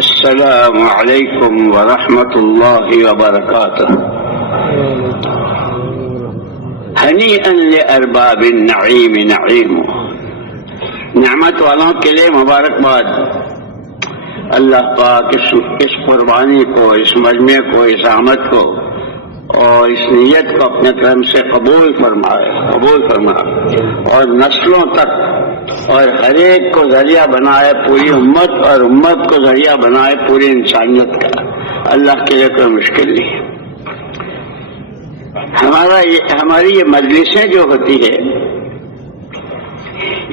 السلام علیکم ورحمۃ اللہ وبرکاتہ۔ ہنیئا لارباب النعیم نعیم، نعمت والوں کے لیے مبارکباد۔ اللہ پاک اس قربانی کو، اس مجمع کو، اس آمد کو اور اس نیت کو اپنے کرم سے قبول فرمائے اور نسلوں تک اور ہر ایک کو ذریعہ بنائے پوری امت، اور امت کو ذریعہ بنائے پوری انسانیت کا۔ اللہ کے لیے کوئی مشکل نہیں ہے۔ ہماری یہ مجلسیں جو ہوتی ہے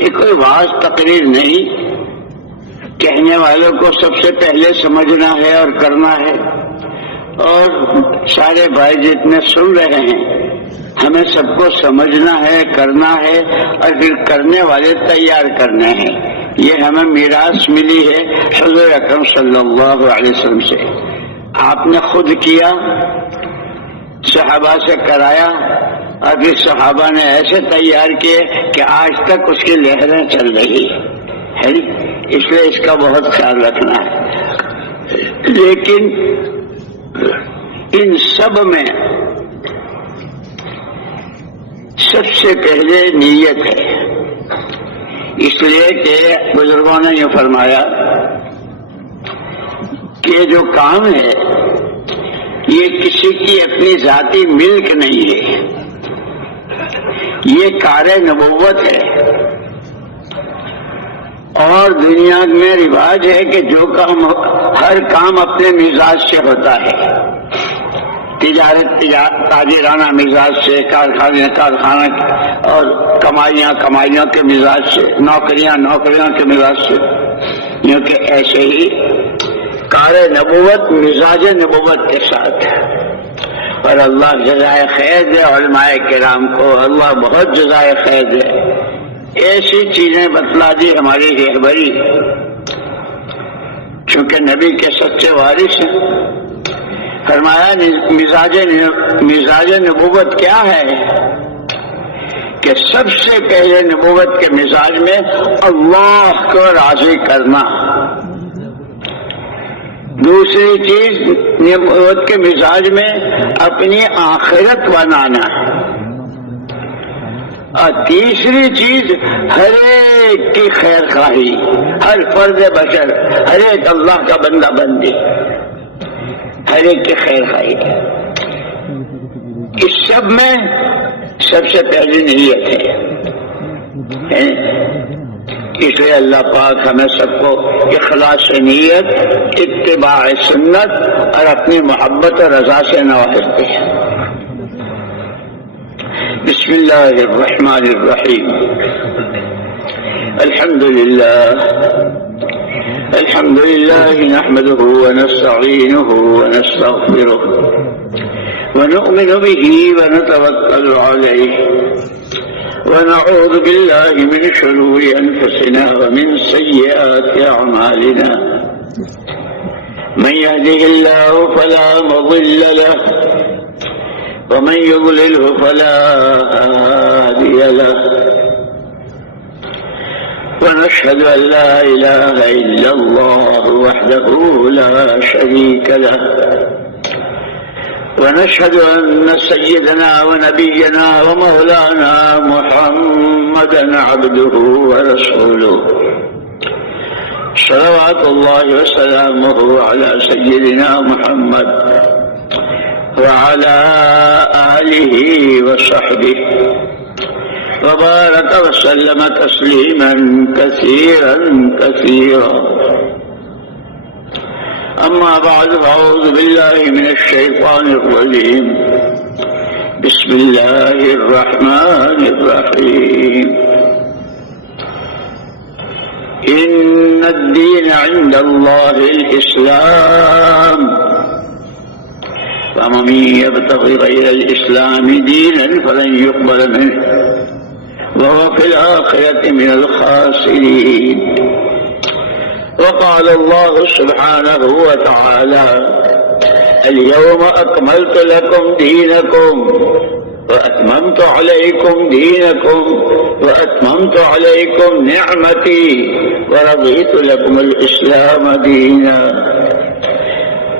یہ کوئی واعظ تقریر نہیں، کہنے والوں کو سب سے پہلے سمجھنا ہے اور کرنا ہے، اور سارے بھائی جتنے سن رہے ہیں ہمیں سب کو سمجھنا ہے، کرنا ہے، اور پھر کرنے والے تیار کرنے ہیں۔ یہ ہمیں میراث ملی ہے حضور اکرم صلی اللہ علیہ وسلم سے۔ آپ نے خود کیا، صحابہ سے کرایا، اور پھر صحابہ نے ایسے تیار کیے کہ آج تک اس کی لہریں چل رہی ہے، اس لیے اس کا بہت خیال رکھنا ہے۔ لیکن ان سب میں سب سے پہلے نیت ہے، اس لیے کہ بزرگوں نے یہ فرمایا کہ جو کام ہے یہ کسی کی اپنی ذاتی ملک نہیں ہے، یہ کار نبوت ہے۔ اور دنیا میں رواج ہے کہ جو کام، ہر کام اپنے مزاج سے ہوتا ہے، تجارت تاجرانہ مزاج سے، کارخانہ اور کمائیاں کے مزاج سے، نوکریاں کے مزاج سے، کیونکہ ایسے ہی کار نبوت مزاج نبوت کے ساتھ ہے۔ اور اللہ جزائے خیر دے علماء کرام کو، اللہ بہت جزائے خیر دے، ایسی چیزیں بتلا دی ہماری رہبری، چونکہ نبی کے سچے وارث ہیں۔ فرمایا مزاج نبوت کیا ہے کہ سب سے پہلے نبوت کے مزاج میں اللہ کو راضی کرنا، دوسری چیز نبوت کے مزاج میں اپنی آخرت بنانا، اور تیسری چیز ہر ایک کی خیر خواہی، ہر فرد بشر، ہر ایک اللہ کا بندہ بندی، ہر ایک کی خیر خواہی۔ اس سب میں سب سے پہلی نیت ہے، اس لیے اللہ پاک ہمیں سب کو اخلاص نیت، اتباع سنت اور اپنی محبت اور رضا سے نوازتے ہیں۔ بسم اللہ الرحمن الرحیم۔ الحمد للہ نحمده ونستعینه ونستغفره ونؤمن به ونتوکل علیہ ونعوذ باللہ من شرور انفسنا ومن سیئات اعمالنا، من يهده الله فلا مضل له ومن يضلله فلا هادي له، ونشهد أن لا إله إلا الله وحده لا شريك له، ونشهد أن سيدنا ونبينا ومولانا محمدا عبده ورسوله، صلوات الله وسلامه على سيدنا محمد وعلى آله وصحبه وبارك وسلم تسليما كثيرا أما بعد، فأعوذ بالله من الشيطان الرجيم، بسم الله الرحمن الرحيم، إن الدين عند الله الإسلام، فمن يبتغي غير الإسلام دينا فلن يقبل منه وهو في الآخرة من الخاسرين۔ وقال الله سبحانه وتعالى اليوم أكملت لكم دينكم وأتممت عليكم دينكم وأتممت عليكم نعمتي ورضيت لكم الإسلام دينا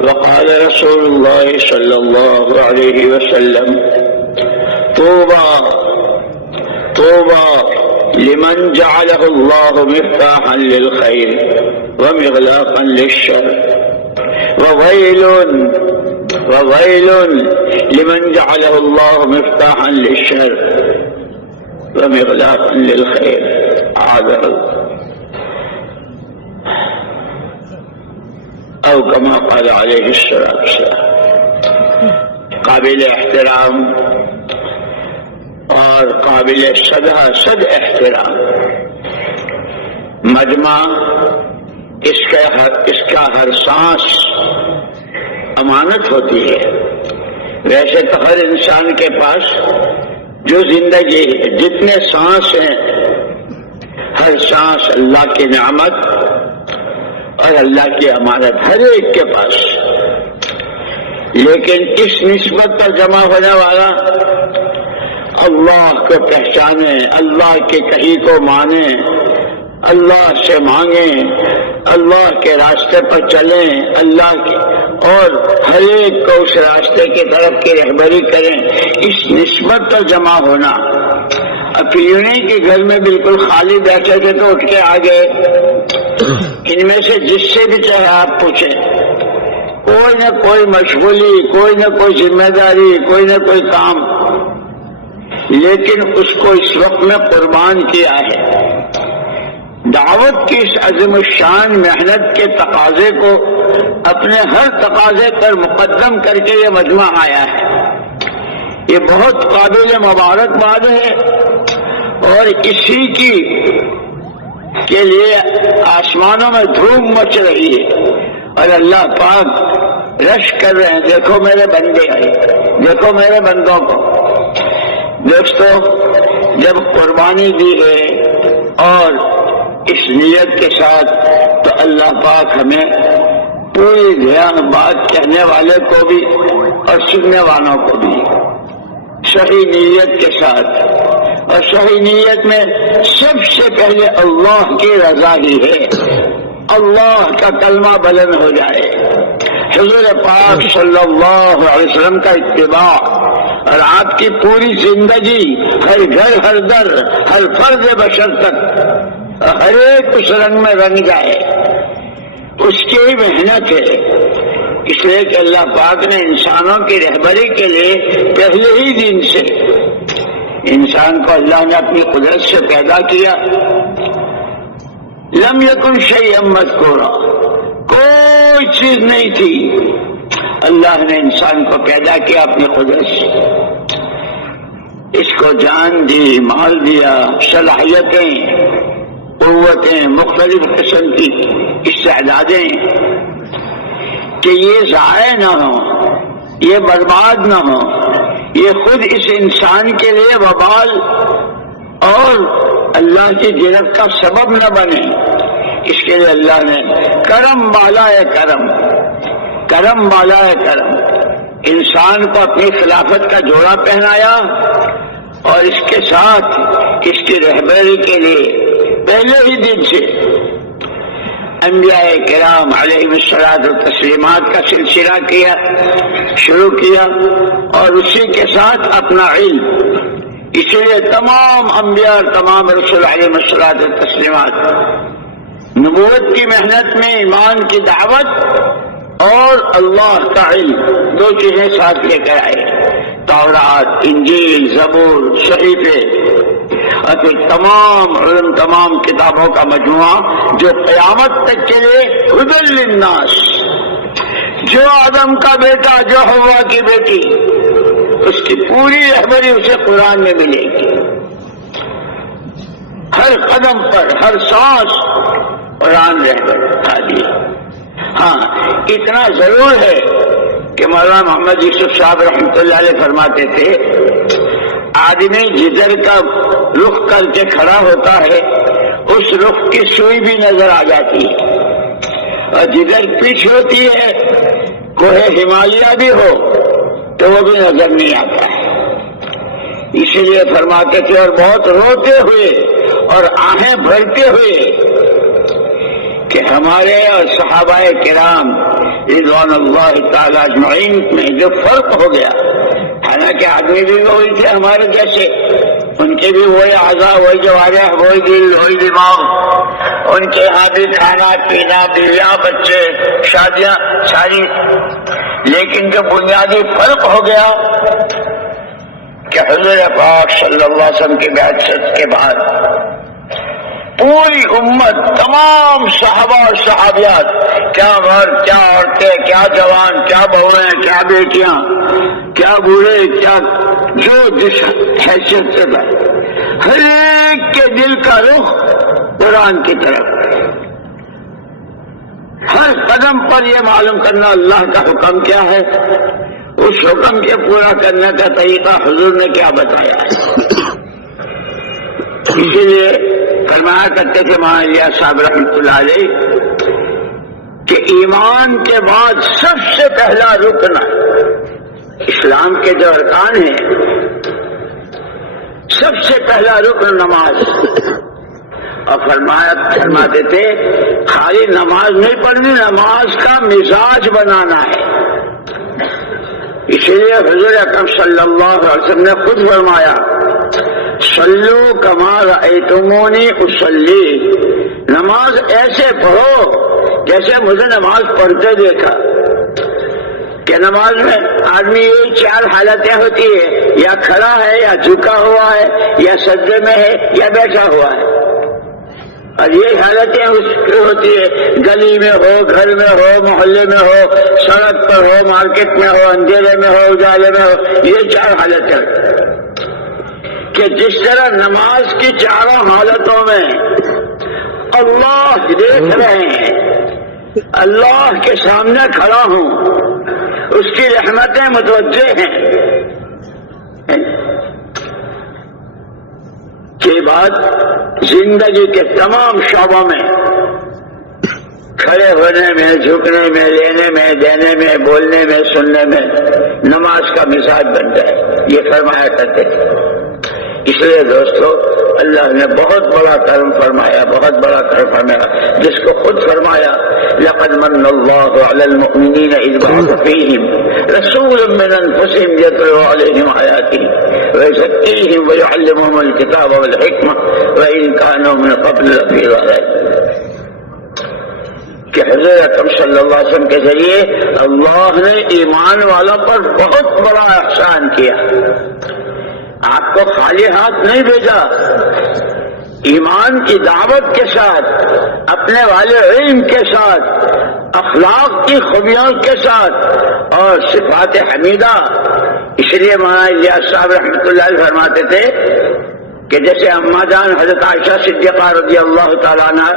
وقال رسول الله صلى الله عليه وسلم طوبى لمن جعله الله مفتاحا للخير ومغلاقا للشر وويل لمن جعله الله مفتاحا للشر ومغلاقا للخير. عاذر او كما قال عليه الصلاة والسلام. قابل احترام اور قابل صد احترام مجمع، اس کا ہر سانس امانت ہوتی ہے. ویسے تو ہر انسان کے پاس جو زندگی جتنے سانس ہیں، ہر سانس اللہ کی نعمت اور اللہ کی امانت ہر ایک کے پاس. لیکن اس نسبت پر جمع ہونے والا اللہ کو پہچانے، اللہ کے کہی کو مانے، اللہ سے مانگیں، اللہ کے راستے پر چلیں، اللہ کے اور ہر ایک کو اس راستے کی طرف کی رہبری کریں. اس نسبت پر جمع ہونا. اب یوں نہیں کہ گھر میں بالکل خالی بیٹھے تھے تو اٹھ کے آ گئے. ان میں سے جس سے بھی چاہے آپ پوچھیں، کوئی نہ کوئی مشغولی، کوئی نہ کوئی ذمہ داری، کوئی نہ کوئی کام، لیکن اس کو اس وقت میں قربان کیا ہے. دعوت کی اس عظیم الشان محنت کے تقاضے کو اپنے ہر تقاضے پر مقدم کر کے یہ مجمع آیا ہے. یہ بہت قابل مبارکباد ہے اور اسی کے لیے آسمانوں میں دھوم مچ رہی ہے اور اللہ پاک رش کر رہے ہیں. دیکھو میرے بندے، دیکھو میرے بندوں کو. دوستو، جب قربانی دی ہے اور اس نیت کے ساتھ، تو اللہ پاک ہمیں پوری دھیان بات کہنے والے کو بھی اور سننے والوں کو بھی صحیح نیت کے ساتھ، اور صحیح نیت میں سب سے پہلے اللہ کی رضا ہی ہے. اللہ کا کلمہ بلند ہو جائے، حضور پاک صلی اللہ علیہ وسلم کا اتباع، اور آپ کی پوری زندگی ہر گھر، ہر در، ہر فرد بشر تک ہر ایک اس رنگ میں رنگ جائے. اس کی محنت ہے. اس لیے کہ اللہ پاک نے انسانوں کی رہبری کے لیے پہلے ہی دن سے انسان کو اللہ نے اپنی قدرت سے پیدا کیا. لم یکن شیئا مذکورا، کوئی چیز نہیں تھی، اللہ نے انسان کو پیدا کیا اپنی قدرت سے. اس کو جان دی، مال دیا، صلاحیتیں، قوتیں، مختلف قسم کی استعدادیں، کہ یہ ضائع نہ ہو، یہ برباد نہ ہو، یہ خود اس انسان کے لیے وبال اور اللہ کی جنت کا سبب نہ بنے. اس کے لیے اللہ نے کرم بالائے کرم انسان کو اپنی خلافت کا جوڑا پہنایا، اور اس کے ساتھ اس کی رہبری کے لیے پہلے ہی دن سے انبیاء کرام علیہ الصلوۃ والتسلیمات کا سلسلہ شروع کیا، اور اسی کے ساتھ اپنا علم. اس لیے تمام انبیاء اور تمام رسول علیہ الصلوۃ والتسلیمات نبوت کی محنت میں ایمان کی دعوت اور اللہ کا علم، دو چیزیں ساتھ لے کر آئے. تورات، انجیل، زبور، صحیفے، اور پھر تمام علم، تمام کتابوں کا مجموعہ جو قیامت تک کے لیے ہدی للناس. جو آدم کا بیٹا، جو حوا کی بیٹی، اس کی پوری رہبری اسے قرآن میں ملے گی. ہر قدم پر، ہر سانس قرآن رہبر تھا دیا. ہاں، اتنا ضرور ہے کہ مولانا محمد یوسف صاحب رحمۃ اللہ علیہ فرماتے تھے، آدمی جدھر کا رخ کر کے کھڑا ہوتا ہے اس رخ کی سوئی بھی نظر آ جاتی ہے، اور جدھر پیچھ ہوتی ہے کوہ ہمالیہ بھی ہو تو وہ بھی نظر نہیں آتا ہے. اسی لیے فرماتے تھے، اور بہت روتے ہوئے اور آہیں بھرتے ہوئے کہ ہمارے اور صحابہ کرام رضوان اللہ تعالی اجمعین میں جو فرق ہو گیا، حالانکہ آدمی بھی وہی تھے ہمارے جیسے، ان کے بھی وہی اعضاء، وہی جوارح، وہی دل، وہی دماغ، ان کے یہاں بھی کھانا پینا، بیویاں، بچے، شادیاں ساری، لیکن جو بنیادی فرق ہو گیا کہ حضور پاک صلی اللہ علیہ وسلم کی بعثت کے بعد پوری امت، تمام صحابہ اور صحابیات، کیا مرد، کیا عورتیں، کیا جوان، کیا بہویں، کیا بیٹیاں، کیا بوڑھے، کیا جو جس حیثیت سے تھا، ہر ایک کے دل کا رخ قرآن کی طرف، ہر قدم پر یہ معلوم کرنا اللہ کا حکم کیا ہے، اس حکم کے پورا کرنے کا طریقہ حضور نے کیا بتایا ہے۔ اسی لیے فرمایا کرتے تھے مولانا الیاس صاحب رحمۃ اللہ علیہ کہ ایمان کے بعد سب سے پہلا رکن اسلام کے جو ارکان ہیں، سب سے پہلا رکن نماز، اور فرماتے تھے خالی نماز نہیں پڑھنی، نماز کا مزاج بنانا ہے۔ اسی لیے حضور اکرم صلی اللہ علیہ وسلم نے خود فرمایا صلو کما رأیتمونی اصلی، نماز ایسے پڑھو جیسے مجھے نماز پڑھتے دیکھا۔ کہ نماز میں آدمی یہ چار حالتیں ہوتی ہے، یا کھڑا ہے، یا جھکا ہوا ہے، یا سجدے میں ہے، یا بیٹھا ہوا ہے، اور یہ حالتیں اس کی ہوتی ہے، گلی میں ہو، گھر میں ہو، محلے میں ہو، سڑک پر ہو، مارکیٹ میں ہو، اندھیرے میں ہو، اجالے میں ہو، یہ چار حالتیں، کہ جس طرح نماز کی چاروں حالتوں میں اللہ دیکھ رہے ہیں، اللہ کے سامنے کھڑا ہوں، اس کی رحمتیں متوجہ ہیں، یہ بات زندگی کے تمام شعبوں میں، کھڑے ہونے میں، جھکنے میں، لینے میں، دینے میں، بولنے میں، سننے میں نماز کا مزاج بن جائے، یہ فرمایا کرتے تھے۔ اس لیے دوستو اللہ نے بہت بڑا کرم فرمایا، بہت بڑا کرم فرمایا، جس کو خود فرمایا لقد من اللہ علی المؤمنین اذ بعث فیہم رسولا من انفسہم یتلو علیہم آیاتہ ویزکیہم ویعلمہم الکتاب والحکمہ وإن کانوا من قبل لفی ضلال، کہ حضور اکرم صلی اللہ علیہ وسلم کے ذریعے اللہ نے ایمان والوں پر بہت بڑا احسان کیا، آپ کو خالی ہاتھ نہیں بھیجا، ایمان کی دعوت کے ساتھ، اپنے والے علم کے ساتھ، اخلاق کی خوبیوں کے ساتھ، اور صفات حمیدہ۔ اس لیے مولانا الیاس صاحب رحمۃ اللہ علیہ فرماتے تھے کہ جیسے اماں جان حضرت عائشہ صدیقہ رضی اللہ تعالیٰ عنہ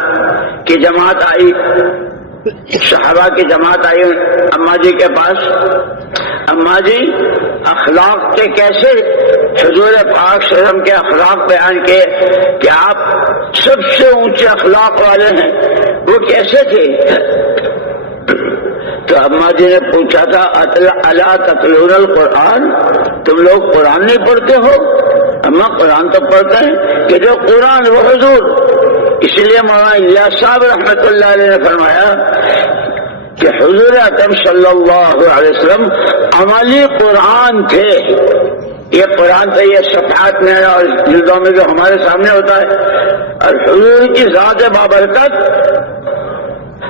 کی جماعت آئی، صحابہ کی جماعت آئی اماں جی کے پاس، اماں جی اخلاق کے کیسے حضور پاک صلی اللہ علیہ وسلم کے اخلاق بیان کیے کہ آپ سب سے اونچے اخلاق والے ہیں، وہ کیسے تھے؟ تو اماں جی نے پوچھا تھا الا تتلون القرآن، تم لوگ قرآن نہیں پڑھتے ہو؟ اماں قرآن تو پڑھتے ہیں، کہ جو قرآن وہ حضور۔ اس لیے مولانا الیاس صاحب رحمۃ اللہ علیہ نے فرمایا کہ حضور اکرم صلی اللہ علیہ وسلم عملی قرآن تھے۔ یہ قرآن تو یہ صفحات میں اور جلدوں میں جو ہمارے سامنے ہوتا ہے، اور حضور کی ذات بابرکت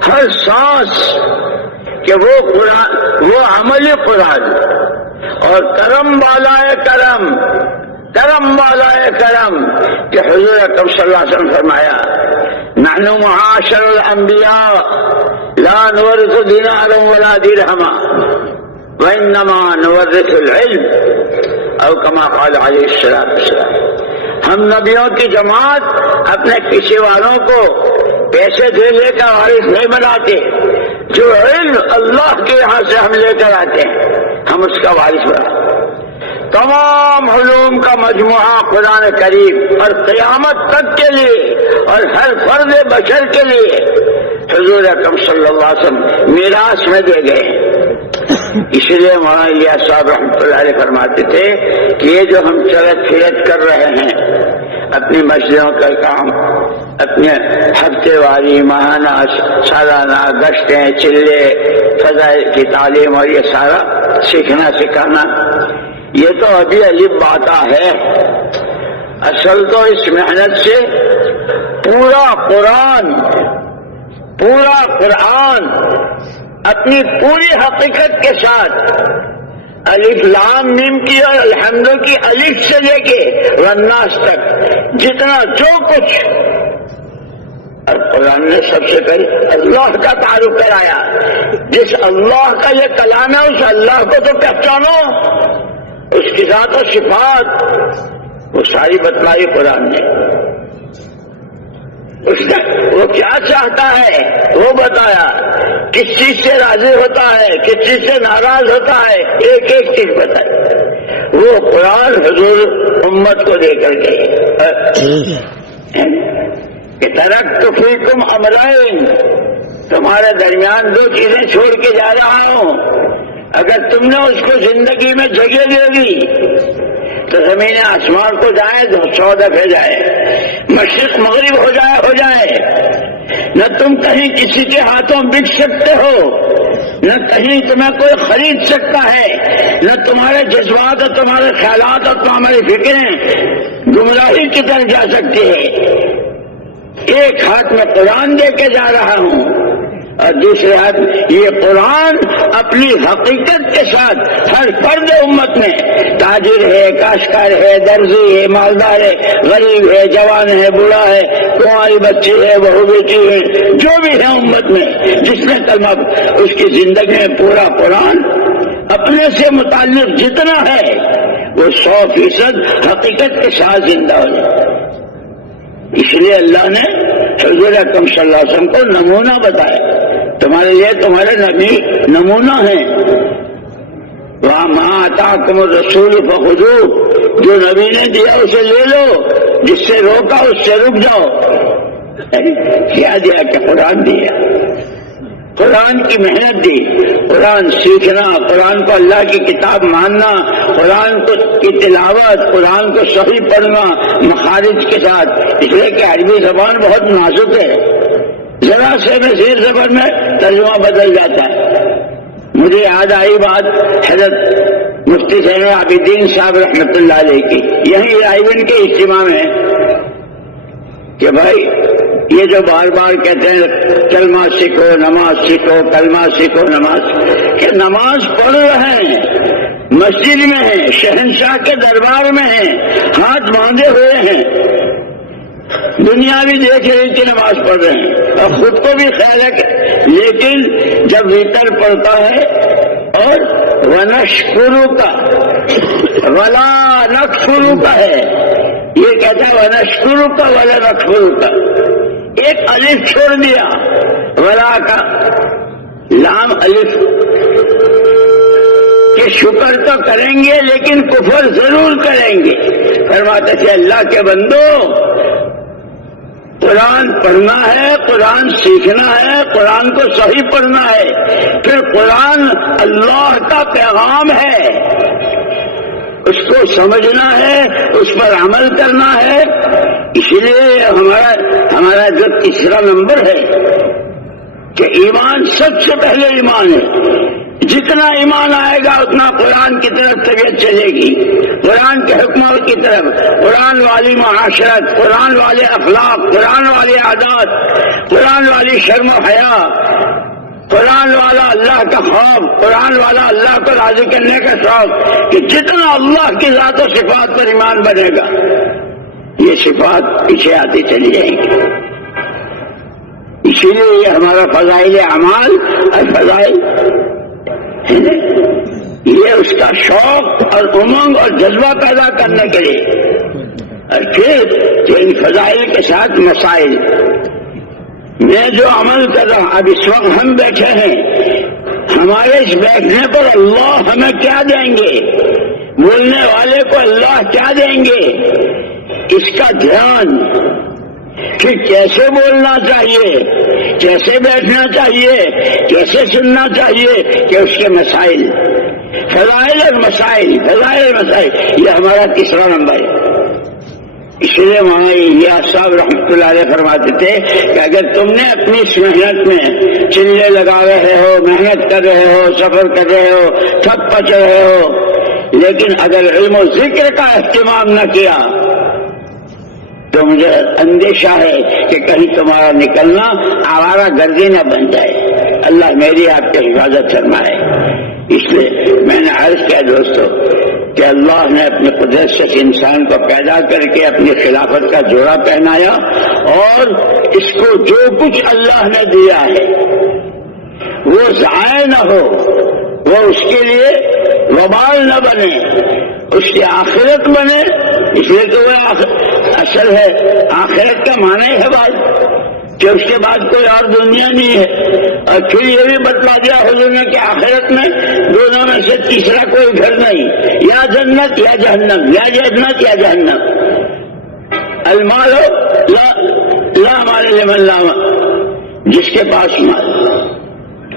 ہر سانس کہ وہ قرآن، وہ عملی قرآن، اور کرم والا ہے کرم، کرم والا ہے کرم، کہ حضور اکرم صلی اللہ علیہ وسلم فرمایا نحن معاشر الانبیاء لا نورث دینارا ولا درہما وانما نورث العلم، او کما قال علیہ السلام، ہم نبیوں کی جماعت اپنے پیچھے والوں کو پیسے دے لے کر وارث نہیں بناتے، جو علم اللہ کے یہاں سے ہم لے کر آتے ہیں ہم اس کا وارث بناتے۔ تمام علوم کا مجموعہ قرآن کریم، اور قیامت تک کے لیے اور ہر فرد بشر کے لیے حضور اکرم صلی اللہ علیہ وسلم میراث میں دے گئے۔ اس لیے مولانا الیاس صاحب رحمۃ اللہ علیہ فرماتے تھے کہ یہ جو ہم چلت پھرت کر رہے ہیں، اپنی مسجدوں کا کام، اپنے ہفتے واری، ماہانہ، سالانہ گشتیں، چلے، فضائل کی تعلیم اور یہ سارا سیکھنا سکھانا، یہ تو ابھی الف باتا ہے. اصل تو اس محنت سے پورا قرآن اپنی پوری حقیقت کے ساتھ الف لام میم کی اور الحمد کی الف سے لے کے والناس تک جتنا جو کچھ، اور قرآن نے سب سے پہلے اللہ کا تعارف کرایا. جس اللہ کا یہ کلام ہے اس اللہ کو تو پہچانو، اس کی ذات و صفات وہ ساری بتلائی قرآن نے. وہ کیا چاہتا ہے وہ بتایا، کس چیز سے راضی ہوتا ہے، کس چیز سے ناراض ہوتا ہے، ایک ایک چیز بتائی. وہ قرآن حضور امت کو دے کر گئے کہ ترکت فیکم امرین، تمہارے درمیان دو چیزیں چھوڑ کے جا رہا ہوں. اگر تم نے اس کو زندگی میں جگہ دے دی تو زمین آسمان کو جائے 100 دفعے جائے، مشرق مغرب ہو جائے. نہ تم کہیں کسی کے ہاتھوں بک سکتے ہو، نہ کہیں تمہیں کوئی خرید سکتا ہے، نہ تمہارے جذبات اور تمہارے خیالات اور تمہاری فکریں گمراہی کی طرف جا سکتی ہے. ایک ہاتھ میں قرآن دے کے جا رہا ہوں اور دوسرے ہاتھ یہ قرآن اپنی حقیقت کے ساتھ ہر فرد امت میں، تاجر ہے، کاشتکار ہے، درزی ہے، مالدار ہے، غریب ہے، جوان ہے، بوڑھا ہے، کنواری بچی ہے، بہو بیٹی ہے، جو بھی ہے امت میں جس نے کلمہ، اس کی زندگی میں پورا قرآن اپنے سے متعلق جتنا ہے وہ 100% حقیقت کے ساتھ زندہ ہو جائے. اس لیے اللہ نے حضور اکرم صلی اللہ علیہ وسلم کو نمونہ بتایا. تمہارے لیے تمہارے نبی نمونہ ہیں. وَمَا آتَاكُمُ الرَّسُولُ فَخُذُوهُ، جو نبی نے دیا اسے لے لو، جس سے روکا اس سے رک جاؤ. کیا دیا کہ قرآن دیا، قرآن کی محنت دی، قرآن سیکھنا، قرآن کو اللہ کی کتاب ماننا، قرآن کی تلاوت، قرآن کو صحیح پڑھنا مخارج کے ساتھ. اس لیے کہ عربی زبان بہت نازک ہے، ذرا سے میں زیر زبر میں ترجمہ بدل جاتا ہے. مجھے یاد آئی بات حضرت مفتی زین العابدین صاحب رحمۃ اللہ علیہ کی، یہیں رائیون کے اجتماع میں، کہ بھائی یہ جو بار بار کہتے ہیں کلمہ سیکھو، نماز سیکھو، کلمہ سیکھو، نماز، کہ نماز پڑھ رہے ہیں، مسجد میں ہیں، شہنشاہ کے دربار میں ہیں، ہاتھ باندھے ہوئے ہیں، دنیا بھی دیکھ رہی کہ نماز پڑھ رہے ہیں اور خود کو بھی خیال ہے، لیکن جب ویتر پڑھتا ہے اور وَنَشْكُرُكَ وَلَا نَكْفُرُكَ ہے، یہ کہتا ہے وَنَشْكُرُكَ وَلَا نَكْفُرُكَ، ایک الف چھوڑ دیا، ولا کا لام الف، کہ شکر تو کریں گے لیکن کفر ضرور کریں گے. فرماتے تھے اللہ کے بندو، قرآن پڑھنا ہے، قرآن سیکھنا ہے، قرآن کو صحیح پڑھنا ہے، پھر قرآن اللہ کا پیغام ہے، اس کو سمجھنا ہے، اس پر عمل کرنا ہے. اس لیے ہمارا جو تیسرا نمبر ہے کہ ایمان سب سے پہلے ایمان ہے. جتنا ایمان آئے گا اتنا قرآن کی طرف طبیعت چلے گی، قرآن کے حکموں کی طرف، قرآن والی معاشرت، قرآن والے اخلاق، قرآن والی عادات، قرآن والی شرم و حیا، قرآن والا اللہ کا خوف، قرآن والا اللہ کو راضی کرنے کا شوق، کہ جتنا اللہ کی ذات و صفات پر ایمان بنے گا یہ صفات پیچھے آتی چلی جائیں گی. اسی لیے یہ ہمارا فضائل اعمال اور فضائل یہ اس کا شوق اور امنگ اور جذبہ پیدا کرنے کے لیے، اور پھر ان فضائل کے ساتھ مسائل. میں جو عمل کر رہا ہوں، اب اس وقت ہم بیٹھے ہیں، ہمارے اس بیٹھنے پر اللہ ہمیں کیا دیں گے، بولنے والے کو اللہ کیا دیں گے، اس کا دھیان کہ کیسے بولنا چاہیے، کیسے بیٹھنا چاہیے، کیسے سننا چاہیے، کہ اس کے مسائل، فضائل اور مسائل، فضائل اور مسائل، یہ ہمارا تیسرا نمبر ہے. اس لیے وہاں یہ صاحب رحمۃ اللہ علیہ فرماتے تھے کہ اگر تم نے اپنی اس محنت میں چلے لگا رہے ہو، محنت کر رہے ہو، سفر کر رہے ہو، تھک پچ رہے ہو، لیکن اگر علم و ذکر کا اہتمام نہ کیا تو مجھے اندیشہ ہے کہ کہیں تمہارا نکلنا آوارہ گردی نہ بن جائے۔ اللہ میری آپ کی حفاظت فرمائے۔ اس لیے میں نے عرض کیا دوستو کہ اللہ نے اپنی قدرت سے انسان کو پیدا کر کے اپنی خلافت کا جوڑا پہنایا، اور اس کو جو کچھ اللہ نے دیا ہے وہ ضائع نہ ہو، وہ اس کے لیے وبال نہ بنے، اس کی آخرت بنے۔ اس لیے تو وہ اصل ہے، آخرت کا معنی ہے بات کہ اس کے بعد کوئی اور دنیا نہیں ہے۔ اور پھر یہ بھی بتلا دیا حضور نے کہ آخرت میں دونوں میں سے تیسرا کوئی گھر نہیں، یا جنت یا جہنم، یا جنت یا جہنم۔ المال لا مال لمن لا مال، جس کے پاس مال،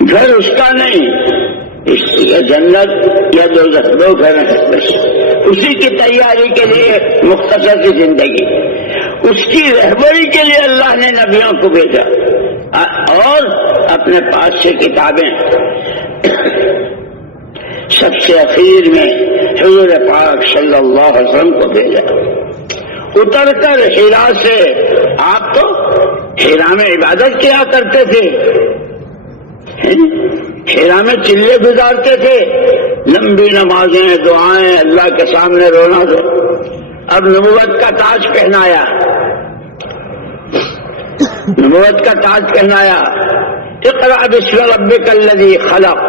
گھر اس کا نہیں، اس کی جنت یا دو گھر ہیں بس۔ اسی کی تیاری کے لیے مختصر کی زندگی، اس کی رہبری کے لیے اللہ نے نبیوں کو بھیجا، اور اپنے پاس سے کتابیں سب سے اخیر میں حضور پاک صلی اللہ علیہ وسلم کو بھیجا۔ اتر کر ہیرا سے، آپ تو ہیرا میں عبادت کیا کرتے تھے، ہیرا میں چلے گزارتے تھے، لمبی نمازیں، دعائیں، اللہ کے سامنے رونا تھا۔ اب نبوت کا تاج پہنایا، نبوت کا تاج پہنایا، اقرأ باسم ربک الذی خلق،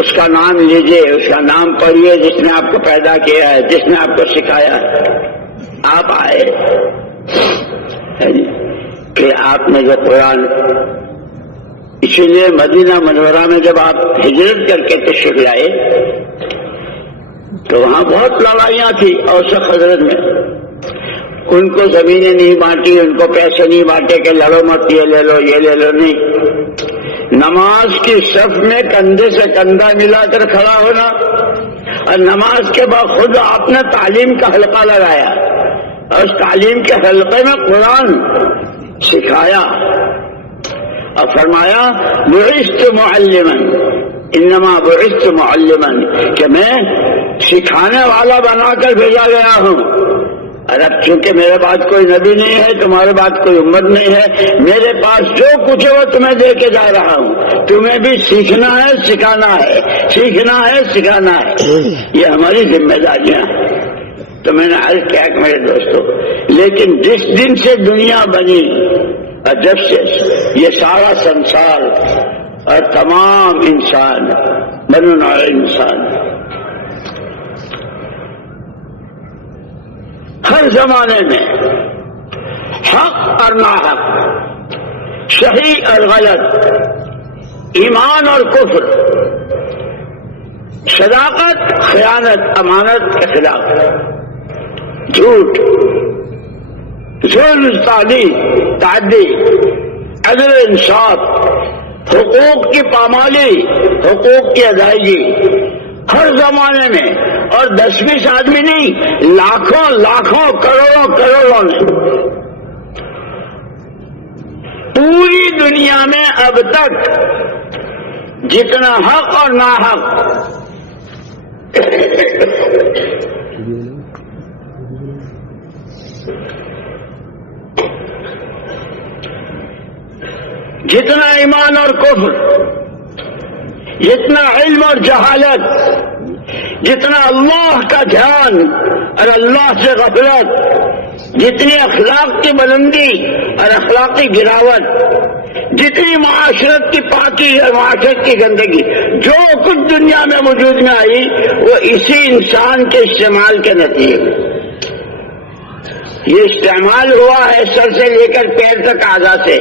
اس کا نام لیجئے، اس کا نام پڑھیے جس نے آپ کو پیدا کیا ہے، جس نے آپ کو سکھایا ہے۔ آپ آئے کہ آپ نے جو قرآن، اسی لیے مدینہ منورہ میں جب آپ ہجرت کر کے تشریف لائے تو وہاں بہت لڑائیاں تھی اوس و خزرج میں، ان کو زمینیں نہیں بانٹی، ان کو پیسے نہیں بانٹے کہ لڑو مت، یہ لے لو یہ لے لو، نہیں، نماز کی صف میں کندھے سے کندھا ملا کر کھڑا ہونا، اور نماز کے بعد خود آپ نے تعلیم کا حلقہ لگایا، اور اس تعلیم کے حلقے میں قرآن سکھایا، اور فرمایا بعثت معلما، انما بعثت معلما، کہ میں سکھانے والا بنا کر بھیجا گیا ہوں۔ اور اب چونکہ میرے بعد کوئی نبی نہیں ہے، تمہارے بعد کوئی امت نہیں ہے، میرے پاس جو کچھ ہے وہ تمہیں دے کے جا رہا ہوں، تمہیں بھی سیکھنا ہے سکھانا ہے، سیکھنا ہے سکھانا ہے، یہ ہماری ذمہ داریاں ہیں۔ تو میں نے عرض کیا کہ میرے دوستو، لیکن جس دن سے دنیا بنی اور جب سے یہ سارا سنسار اور تمام انسان، بنو نوع انسان، ہر زمانے میں حق اور ناحق، صحیح اور غلط، ایمان اور کفر، صداقت، خیانت، امانت کے خلاف، جھوٹ، ظلم، تعدی، عدل، انصاف، حقوق کی پامالی، حقوق کی ادائیگی، ہر زمانے میں، اور 10-20 آدمی نہیں، لاکھوں لاکھوں کروڑوں کروڑوں نے، پوری دنیا میں اب تک جتنا حق اور ناحق جتنا ایمان اور کفر، جتنا علم اور جہالت، جتنا اللہ کا دھیان اور اللہ سے غفلت، جتنی اخلاق کی بلندی اور اخلاقی گراوٹ، جتنی معاشرت کی پاکی اور معاشرت کی گندگی، جو کچھ دنیا میں وجود میں آئی وہ اسی انسان کے استعمال کے نتیجے میں یہ استعمال ہوا ہے، سر سے لے کر پیر تک اعضاء سے،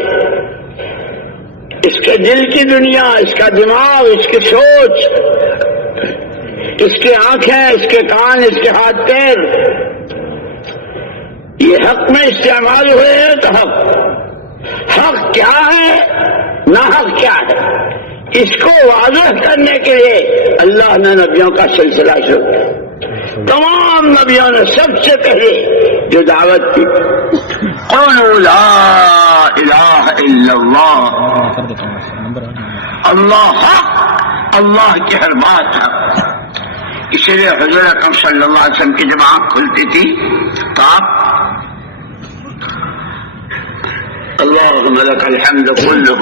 اس کے دل کی دنیا، اس کا دماغ، اس کی سوچ، اس کی آنکھیں، اس کے کان، اس کے ہاتھ پیر، یہ حق میں استعمال ہوئے ہیں۔ تو حق کیا ہے، ناحق کیا ہے، اس کو واضح کرنے کے لیے اللہ نے نبیوں کا سلسلہ شروع کیا۔ تمام تمام نبیوں نے سب سے پہلے جو دعوت کی قولوا لا الہ الا اللہ، اللہ حق، اللہ کی ہر بات حق۔ اسی لیے حضور اکرم صلی اللہ علیہ وسلم کی جب آنکھ کھلتی تھی تو آپ اللہم لک الحمد کلہ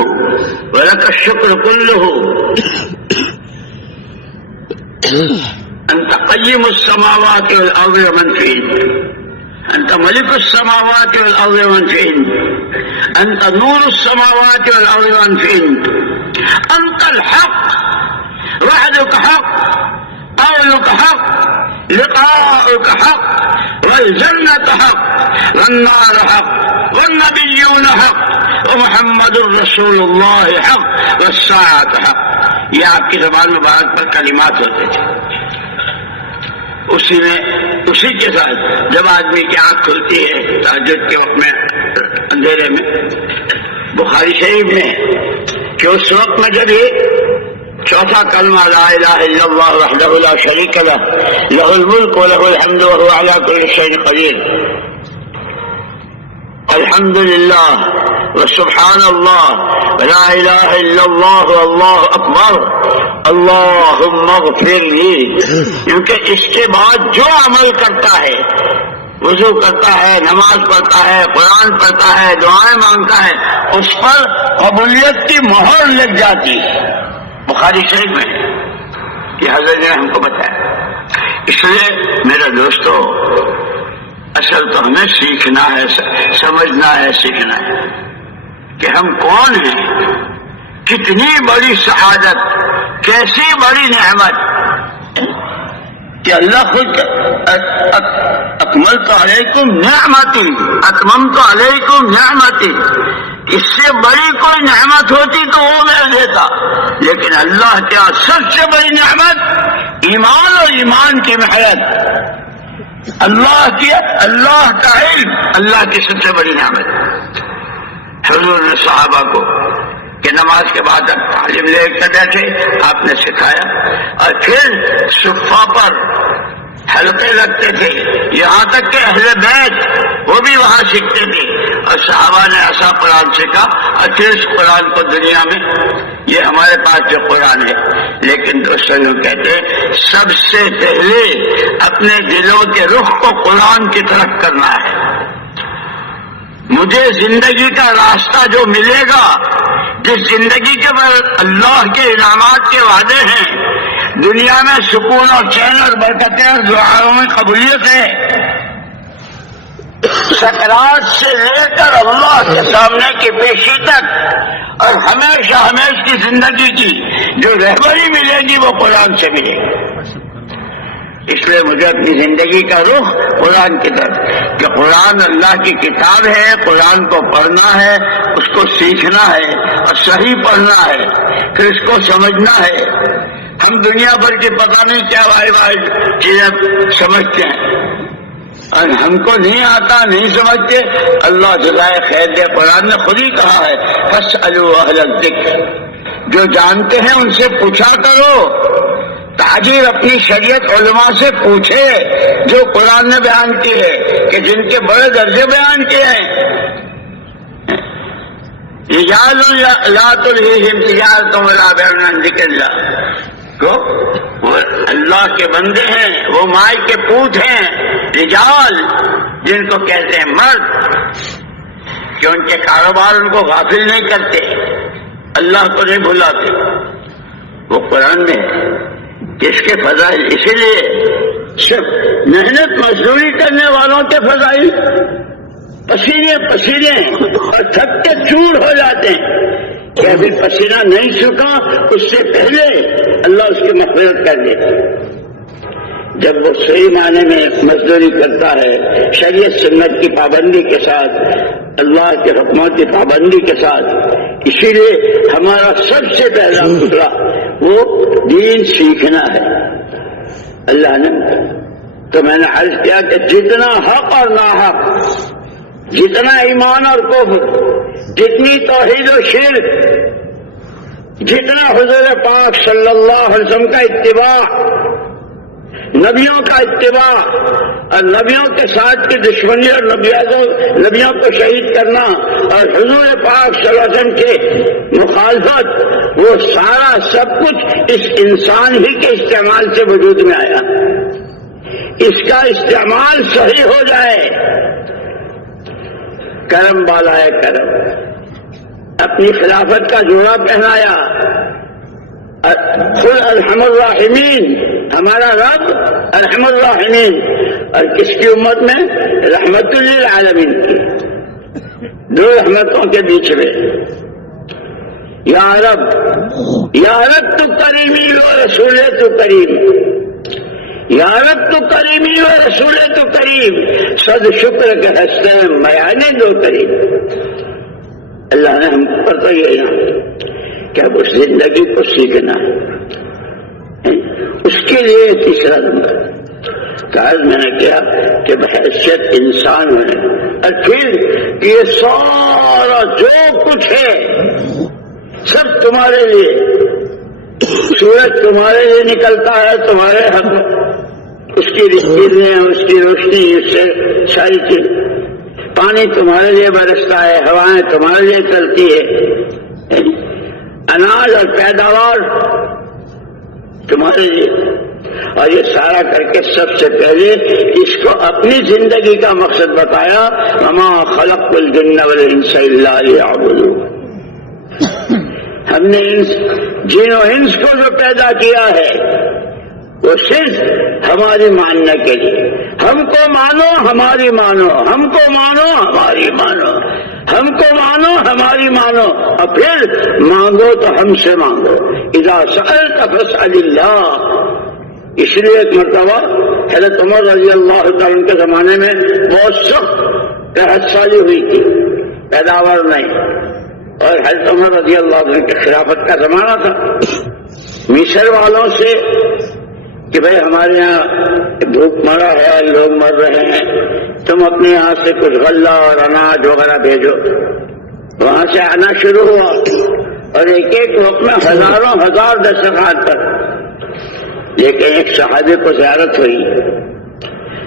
ولک الشکر کلہ انت قیم السماوات والارض ومن فیہن، انت ملک السماوات والارض ومن فیہن، انت نور السماوات والارض ومن فیہن، انت الحق وحدک حق، قولک حق، لقاؤک حق، والجنة حق، والنار حق، والنبیون حق، ومحمد الرسول اللہ حق، والساعة حق۔ یہ آپ کی زبان مبارک پر کلمات ہوتے تھے۔ اسی کے ساتھ جب آدمی کی آنکھ کھلتی ہے تہجد کے وقت میں اندھیرے میں، بخاری شریف میں کہ اس وقت میں جب یہ چوتھا کلمہ لا الہ الا اللہ وحدہ لا شریک لہ لہ الملک ولہ الحمد وہو علی کل شیء قدیر، الحمد للہ وسبحان اللہ لا الہ الا اللہ واللہ اکبر اللہم اغفر لی، کیونکہ اس کے بعد جو عمل کرتا ہے، وضو کرتا ہے، نماز پڑھتا ہے، قرآن پڑھتا ہے، دعائیں مانگتا ہے، اس پر قبولیت کی مہر لگ جاتی ہے۔ بخاری شریف میں یہ حضرت نے ہم کو بتایا۔ اس لیے میرے دوستو، اصل تو ہمیں سیکھنا ہے، سمجھنا ہے، سیکھنا ہے کہ ہم کون ہیں، کتنی بڑی سعادت، کیسی بڑی نعمت کہ اللہ خود اکملت علیکم نعمتی، اتممت علیکم نعمتی، اس سے بڑی کوئی نعمت ہوتی تو وہ میں دیتا، لیکن اللہ کیا سب سے بڑی نعمت ایمان اور ایمان کی محنت، اللہ کا علم، اللہ کی سب سے بڑی نعمت۔ حضور نے صحابہ کو کہ نماز کے بعد تعلیم لے کرتے تھے، آپ نے سکھایا، اور پھر صفہ پر حلقے لگتے تھے، یہاں تک کہ اہل بیت وہ بھی وہاں سیکھتے تھے، اور صحابہ نے ایسا قرآن سیکھا، اور پھر اس قرآن کو دنیا میں، یہ ہمارے پاس جو قرآن ہے، لیکن دوستوں کہتے ہیں سب سے پہلے اپنے دلوں کے رخ کو قرآن کی طرف کرنا ہے۔ مجھے زندگی کا راستہ جو ملے گا، جس زندگی کے بعد اللہ کے انعامات کے وعدے ہیں، دنیا میں سکون اور چین اور برکتیں اور دعاؤں میں قبولیت ہے، سکرات سے لے کر اللہ کے سامنے کی پیشی تک اور ہمیشہ ہمیشہ کی زندگی کی جو رہبری ملے گی وہ قرآن سے ملے گی۔ اس لیے مجھے اپنی زندگی کا رخ قرآن کی طرف، کہ قرآن اللہ کی کتاب ہے، قرآن کو پڑھنا ہے، اس کو سیکھنا ہے اور صحیح پڑھنا ہے، پھر اس کو سمجھنا ہے۔ ہم دنیا بھر کی پتہ نہیں کیا واحد چیزیں سمجھتے ہیں، اور ہم کو نہیں آتا، نہیں سمجھتے، اللہ جزائے خیر دے۔ قرآن نے خود ہی کہا ہے فاسألوا اہل الذکر، جو جانتے ہیں ان سے پوچھا کرو۔ تاجر اپنی شریعت علماء سے پوچھے جو قرآن نے بیان کی ہے، کہ جن کے بڑے درجے بیان کیے ہیں۔ رجال لا تلہیہم تجارۃ ولا بیع عن ذکر اللہ، وہ اللہ کے بندے ہیں، وہ مائی کے پوت ہیں، رجال جن کو کہتے ہیں مرد، کہ ان کے کاروبار ان کو غافل نہیں کرتے، اللہ کو نہیں بھلاتے۔ وہ قرآن میں کس کے فضائل، اسی لیے صرف محنت مزدوری کرنے والوں کے فضائل، پسینے پسینے اور تھک کے چور ہو جاتے ہیں، کہ ابھی پسینہ نہیں سکا، اس سے پہلے اللہ اس کی مغفرت کر دیتا۔ جب وہ صحیح معنی میں مزدوری کرتا ہے، شریعت سنت کی پابندی کے ساتھ، اللہ کے حکمات کی پابندی کے ساتھ، اسی لیے ہمارا سب سے پہلا خطرہ وہ دین سیکھنا ہے۔ اللہ نے تو میں نے عرض کیا کہ جتنا حق اور ناحق، جتنا ایمان اور کفر، جتنی توحید و شرک، جتنا حضور پاک صلی اللہ علیہ وسلم کا اتباع، نبیوں کا اتباع اور نبیوں کے ساتھ کی دشمنی اور نبیوں کو شہید کرنا اور حضور پاک صلی اللہ علیہ وسلم کے مخالفت، وہ سارا سب کچھ اس انسان ہی کے استعمال سے وجود میں آیا۔ اس کا استعمال صحیح ہو جائے، کرم والا ہے کرم، اپنی خلافت کا جوڑا پہنایا، خود ارحم الراحمین، ہمارا رب ارحم الراحمین، اور کس کی امت میں؟ رحمت للعالمین کی، دو رحمتوں کے بیچ میں۔ یا رب تو کریمی و رسول تو کریم، یا رب تو کریمی و رسول تو کریم، صد شکر کے حسن میانے دو کریم۔ اللہ نے ہم پر تو یہ کہ اب اس زندگی کو سیکھنا ہے، اس کے لیے تیسرا نمبر کاغذ میں نے کیا کہ بحیثیت انسان ہے، اور پھر یہ سارا جو کچھ ہے سب تمہارے لیے، سورج تمہارے لیے نکلتا ہے، تمہارے حق میں، اس کی رزقیں، اس کی روشنی، اس سے ساری چیز، پانی تمہارے لیے برستا ہے، ہوائیں تمہارے لیے چلتی ہے، اناج اور پیداوار تمہارے لیے، اور یہ سارا کر کے سب سے پہلے اس کو اپنی زندگی کا مقصد بتایا، وما خلقت الجن والانس الا لیعبدون۔ ہم نے جن و انس کو جو پیدا کیا ہے وہ صرف ہماری ماننے کے لیے، ہم کو مانو ہماری مانو، ہم کو مانو ہماری مانو، ہم کو مانو ہماری مانو، اور پھر مانگو تو ہم سے مانگو۔ اذا سألت فاسأل اللہ۔ اس لیے ایک مرتبہ حضرت عمر رضی اللہ تعالیٰ عنہ کے زمانے میں بہت سخت قحط سالی ہوئی تھی، پیداوار نہیں، اور حضرت عمر رضی اللہ عنہ کی خلافت کا زمانہ تھا۔ مصر والوں سے کہ بھئی ہمارے یہاں بھوک مرا ہے، لوگ مر رہے ہیں، تم اپنے یہاں سے کچھ غلہ اور اناج وغیرہ بھیجو۔ وہاں سے آنا شروع ہوا، اور ایک ایک وقت میں ہزاروں ہزار دسترخوان پر، لیکن ایک صحابی کو زیارت ہوئی،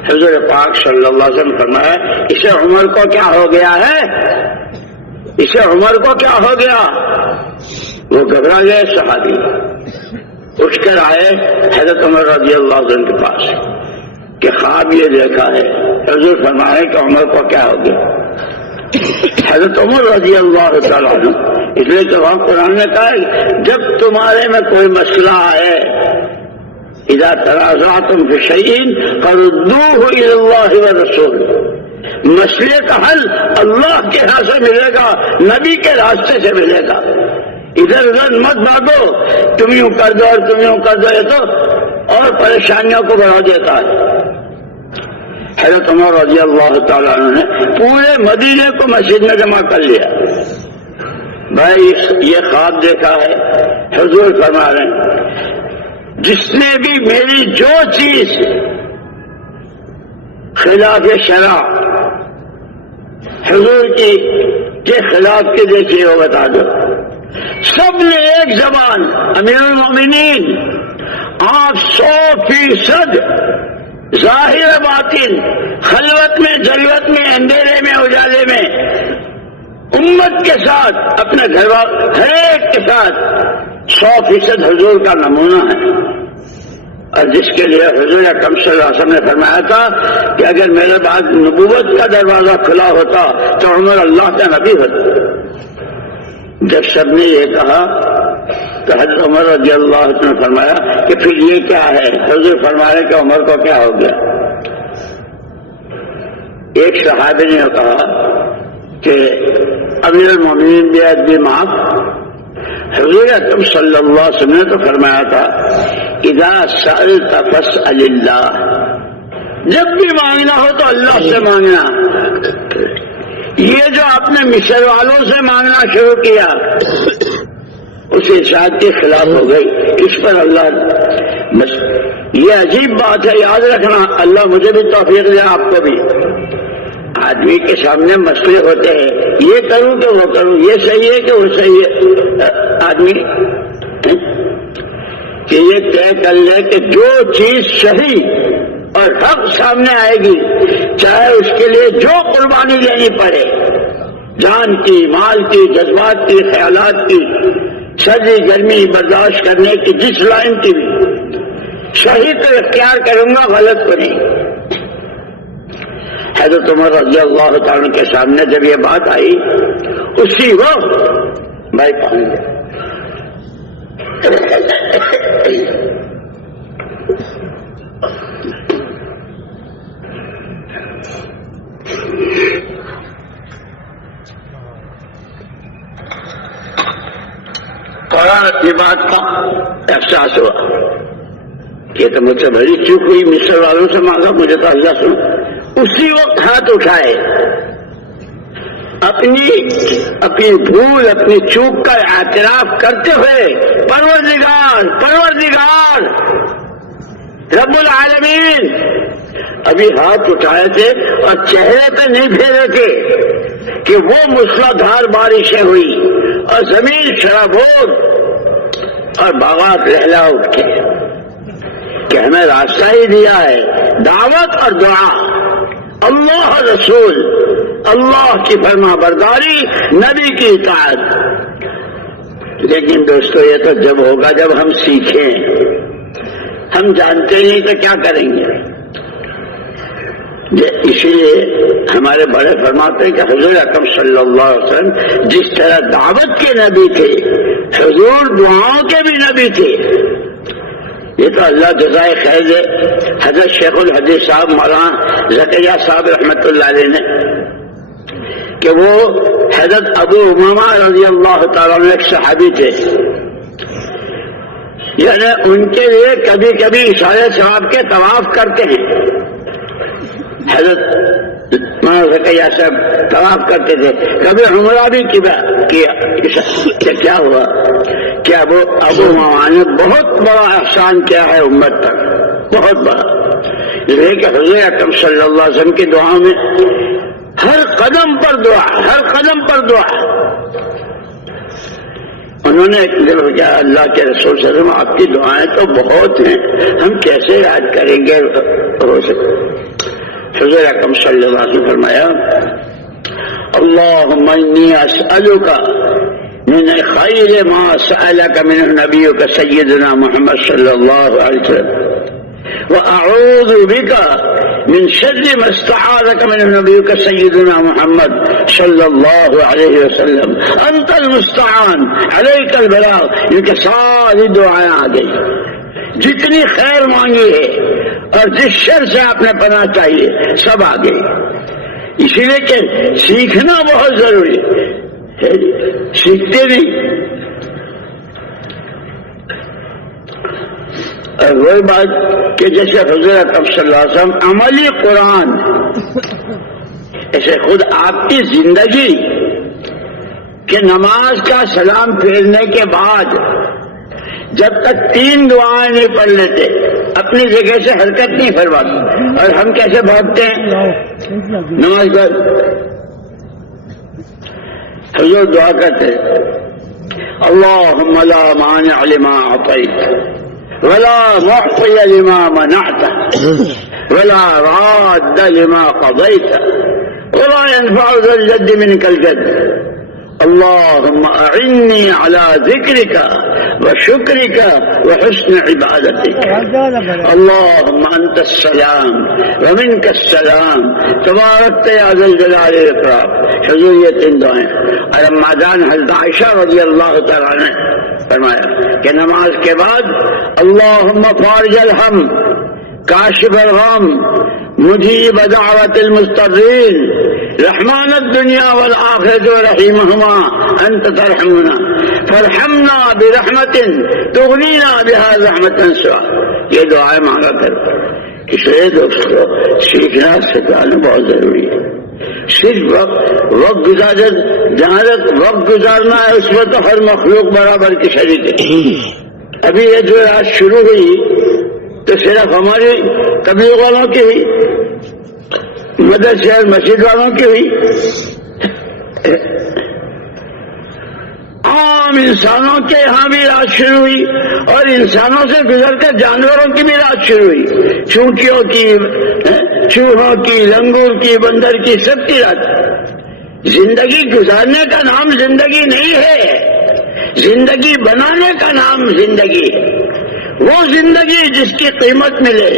حضور پاک صلی اللہ علیہ وسلم فرمایا اسے عمر کو کیا ہو گیا ہے، اسے عمر کو کیا ہو گیا؟ وہ گھبرا گئے صحابی، اٹھ کر آئے حضرت عمر رضی اللہ عنہ کے پاس کہ خواب یہ دیکھا ہے۔ حضور فرمائے کہ عمر کو کیا ہو گیا؟ حضرت عمر رضی اللہ تعالیٰ عنہ، اس لیے کہ وہاں قرآن نے کہا ہے جب تمہارے میں کوئی مسئلہ ہے، اذا تنازعتم فی شیء فردوہ الی اللہ والرسول، مسئلے کا حل اللہ کے ہاں سے ملے گا، نبی کے راستے سے ملے گا، ادھر ادھر مت بھاگو، تم یوں کر دو اور تم یوں کر دو، یہ تو اور پریشانیوں کو بڑھا دیتا ہے۔ حضرت عمر رضی اللہ تعالیٰ عنہ نے پورے مدینے کو مسجد میں جمع کر لیا، بھائی یہ خواب دیکھا ہے، حضور فرما رہے ہیں جس نے بھی میری جو چیز خلاف شرع حضور کی کے خلاف کے دیکھیے وہ بتا دو۔ سب نے ایک زبان، امیر المومنین آپ 100% ظاہر باطن، خلوت میں جلوت میں، اندھیرے میں اجالے میں، امت کے ساتھ، اپنے گھر ہر ایک کے ساتھ 100% حضور کا نمونہ ہے، اور جس کے لیے حضور اکرم صلی اللہ علیہ وسلم نے فرمایا تھا کہ اگر میرے بعد نبوت کا دروازہ کھلا ہوتا تو عمر اللہ کا نبی ہوتا۔ جب سب نے یہ کہا تو حضرت عمر رضی اللہ عنہ نے فرمایا کہ پھر یہ کیا ہے؟ حضور فرمایا کہ عمر کو کیا ہو گیا؟ ایک صحابی نے کہا کہ امیر المومنین بیعت بھی معاف۔ حضور اکرم صلی اللہ علیہ وسلم نے تو فرمایا تھا اذا سألت فاسأل اللہ، جب بھی مانگنا ہو تو اللہ سے مانگنا۔ یہ جو آپ نے مصر والوں سے مانگنا شروع کیا اس ارشاد کے خلاف ہو گئی، اس پر اللہ بس یہ عجیب بات ہے، یاد رکھنا، اللہ مجھے بھی توفیق دے آپ کو بھی۔ آدمی کے سامنے مسئلے ہوتے ہیں، یہ کروں کہ وہ کروں، یہ صحیح ہے کہ وہ صحیح ہے، آدمی کہ یہ طے کر لے کہ جو چیز صحیح اور حق سامنے آئے گی، چاہے اس کے لیے جو قربانی لینی پڑے، جان کی، مال کی، جذبات کی، خیالات کی، سردی گرمی برداشت کرنے کی، جس لائن کی بھی، صحیح تو اختیار کروں گا، غلط کو نہیں۔ حضرت عمر رضی اللہ تعالیٰ کے سامنے جب یہ بات آئی، اسی وقت بھائی پانی دے قرآن کی بات کا احساس ہوا کہ تو مجھ سے بڑی چوک ہوئی، مصر والوں سے مانگا، مجھے تو اللہ سنا۔ اسی وقت ہاتھ اٹھائے، اپنی بھول، اپنی چوک کا اعتراف کرتے ہوئے پروردگار رب العالمین، ابھی ہاتھ اٹھائے تھے اور چہرے پہ نہیں پھیرے تھے کہ وہ موسلادھار بارشیں ہوئی اور زمین شرابور اور باغات لہلا اٹھے کہ ہمیں راستہ ہی دیا ہے، دعوت اور دعا، اللہ رسول، اللہ کی فرما برداری، نبی کی اطاعت۔ لیکن دوستو یہ تو جب ہوگا جب ہم سیکھیں، ہم جانتے نہیں تو کیا کریں گے؟ اسی لیے ہمارے بڑے فرماتے ہیں کہ حضور اکرم صلی اللہ علیہ وسلم جس طرح دعوت کے نبی تھے، حضور دعاؤں کے بھی نبی تھے۔ یہ تو اللہ جزائے خیر دے، حضرت شیخ الحدیث صاحب مولانا زکریا صاحب رحمۃ اللہ علیہ نے، کہ وہ حضرت ابو امامہ رضی اللہ تعالیٰ عنہ ایک صحابی تھے، یعنی ان کے لیے کبھی کبھی اشارے ثواب کے طواف کرتے ہیں۔ حضرت مولانا زکریا صاحب طواف کرتے تھے، کبھی عمرہ بھی کیا، کیا ہوا کہ ابو امامہ نے بہت بڑا احسان کیا ہے امت پر، بہت بڑا، اس لیے کہ حضور اکرم صلی اللہ علیہ وسلم کی دعاؤں میں ہر قدم پر دعا، ہر قدم پر دعا۔ انہوں نے ایک دن کیا، اللہ کے رسول صلی اللہ علیہ وسلم آپ کی دعائیں تو بہت ہیں، ہم کیسے یاد کریں گے روز؟ حضور اکرم صلی اللہ علیہ وسلم فرمایا، اللہم انی اسألک من خیر ما سألک منہ نبیک سیدنا محمد صلی اللہ علیہ وسلم وأعوذ بك من شر ما استعاذك منه نبيك سيدنا محمد صلى الله عليه وسلم أنت المستعان عليك البلاغ۔ ان کے ساری دعائیں آ گئی، جتنی خیر مانگی ہے اور جس شر سے آپ نے پناہ چاہیے سب آ گئی۔ اسی لیے کہ سیکھنا بہت ضروری ہے، سیکھتے نہیں۔ اور وہی بات کہ جیسے حضور اکرم صلی اللہ علیہ وسلم عملی قرآن، ایسے خود آپ کی زندگی کہ نماز کا سلام پھیرنے کے بعد جب تک 3 دعائیں نہیں پڑھ لیتے اپنی جگہ سے حرکت نہیں فرماتے، اور ہم کیسے بھاگتے ہیں نماز پر؟ حضور دعا کرتے اللہم لا مانع لما اعطیت ولا معطی لما منعت ولا راد لما قضیت ولا ينفع ذا الجد منك الجد اللهم أعني على ذكرك وشكرك وحسن عبادتك اللهم أنت السلام ومنك السلام تباركت يا ذا الجلال والإكرام۔ حضور یہ 3 دعائیں، اور اما حضرت عائشہ رضی اللہ تعالیٰ عنہ فرمایا کہ نماز کے بعد اللهم فارج الهم کاشف الغم مجیب دعوت المضطرین رحمان الدنیا والآخرة ورحیمهما انت ترحمنا فرحمنا برحمت تغنینا بها رحمتا سوا۔ یہ دعائیں مانگا کرو۔ اس لیے دوستو سیکھنا سکھانا بہت ضروری ہے۔ صرف وقت گزارت جہاں تک وقت گزارنا ہے اس میں تو ہر مخلوق برابر کی شریک ہے۔ ابھی یہ جو رات شروع ہوئی تو صرف ہماری تبلیغ والوں کی ہوئی، مدرسے اور مسجد والوں کی ہوئی، تمام انسانوں کے یہاں بھی رات شروع ہوئی اور انسانوں سے گزر کر جانوروں کی بھی رات شروع ہوئی، چونٹیوں کی، چوہوں کی، لنگور کی، بندر کی، سب کی رات۔ زندگی گزارنے کا نام زندگی نہیں ہے، زندگی بنانے کا نام زندگی۔ وہ زندگی جس کی قیمت ملے،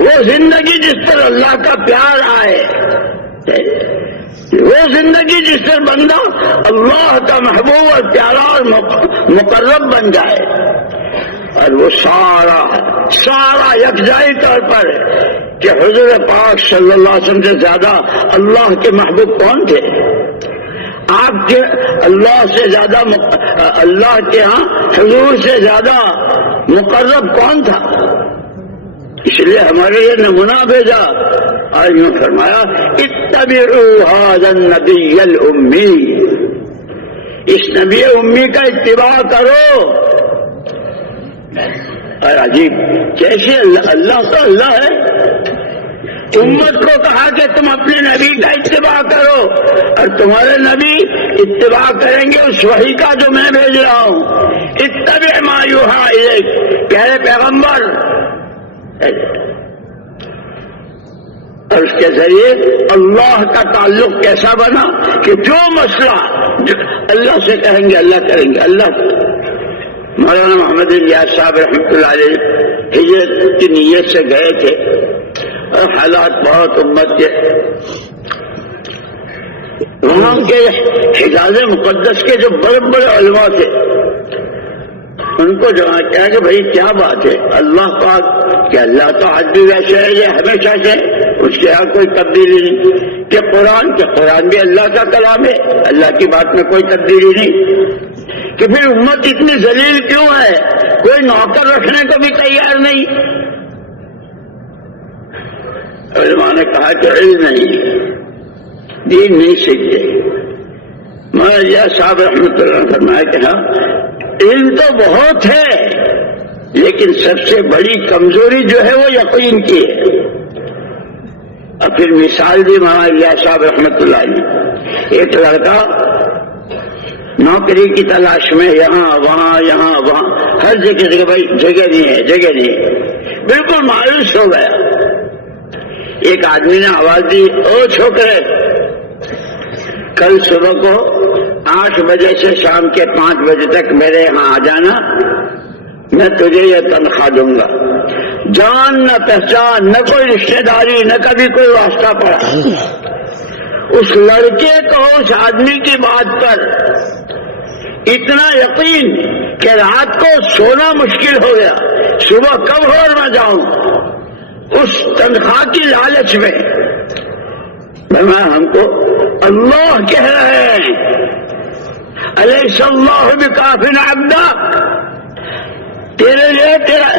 وہ زندگی جس پر اللہ کا پیار آئے، وہ زندگی جس پر بندہ اللہ کا محبوب اور پیارا اور مقرب بن جائے۔ اور وہ سارا یکجائی طور پر کہ حضور پاک صلی اللہ علیہ وسلم سے زیادہ اللہ کے محبوب کون تھے؟ آپ کے اللہ سے زیادہ اللہ کے ہاں حضور سے زیادہ مقرب کون تھا؟ اس لیے ہمارے لیے نمونہ بھیجا اور یوں فرمایا اتبعوا هذا النبی الامی، اس نبی امی کا اتباع کرو۔ اور عجیب کیسے اللہ تو اللہ ہے، امت کو کہا کہ تم اپنے نبی کا اتباع کرو، اور تمہارے نبی اتباع کریں گے اس وحی کا جو میں بھیج رہا ہوں۔ اتبع ما یوحی الیک، پیارے پیغمبر، اور اس کے ذریعے اللہ کا تعلق کیسا بنا کہ جو مسئلہ اللہ سے کہیں گے اللہ کریں گے۔ اللہ مولانا محمد الیاس صاحب رحمۃ اللہ علیہ ہجرت کی نیت سے گئے تھے اور حالات بہت امت کے، وہاں کے حجاز مقدس کے جو بڑے بڑے علماء تھے ان کو جو کہا کہ بھائی کیا بات ہے، اللہ پاک کہ اللہ تو آج بھی ویسے ہے، یہ ہمیشہ سے، اس کے یہاں کوئی تبدیلی نہیں، کہ قرآن بھی اللہ کا کلام ہے، اللہ کی بات میں کوئی تبدیلی نہیں، کہ پھر امت اتنی ذلیل کیوں ہے، کوئی نوکر رکھنے کو بھی تیار نہیں۔ علماء نے کہا کہ علم نہیں، دین نہیں سیکھتے۔ مولانا صاحب رحمۃ اللہ نے فرمایا کہ ہاں علم تو بہت ہے، لیکن سب سے بڑی کمزوری جو ہے وہ یقین کی ہے۔ اور پھر مثال بھی مولانا صاحب رحمۃ اللہ علیہ، ایک لڑکا نوکری کی تلاش میں یہاں وہاں ہر جگہ بھائی جگہ نہیں ہے، بالکل مایوس ہو گیا۔ ایک آدمی نے آواز دی، او چھوکرے، کل صبح کو 8 بجے سے شام کے 5 بجے تک میرے یہاں آ جانا، میں تجھے یہ تنخواہ دوں گا۔ جان نہ پہچان، نہ کوئی رشتے داری، نہ کبھی کوئی واسطہ پڑا۔ اس لڑکے کو اس آدمی کی بات پر اتنا یقین کہ رات کو سونا مشکل ہو گیا، صبح کب ہو اور میں جاؤں، اس تنخواہ کی لالچ میں۔ ہم کو اللہ کہہ رہے ہیں الیس اللہ بکاف عبدک، تیرے لیے تیرا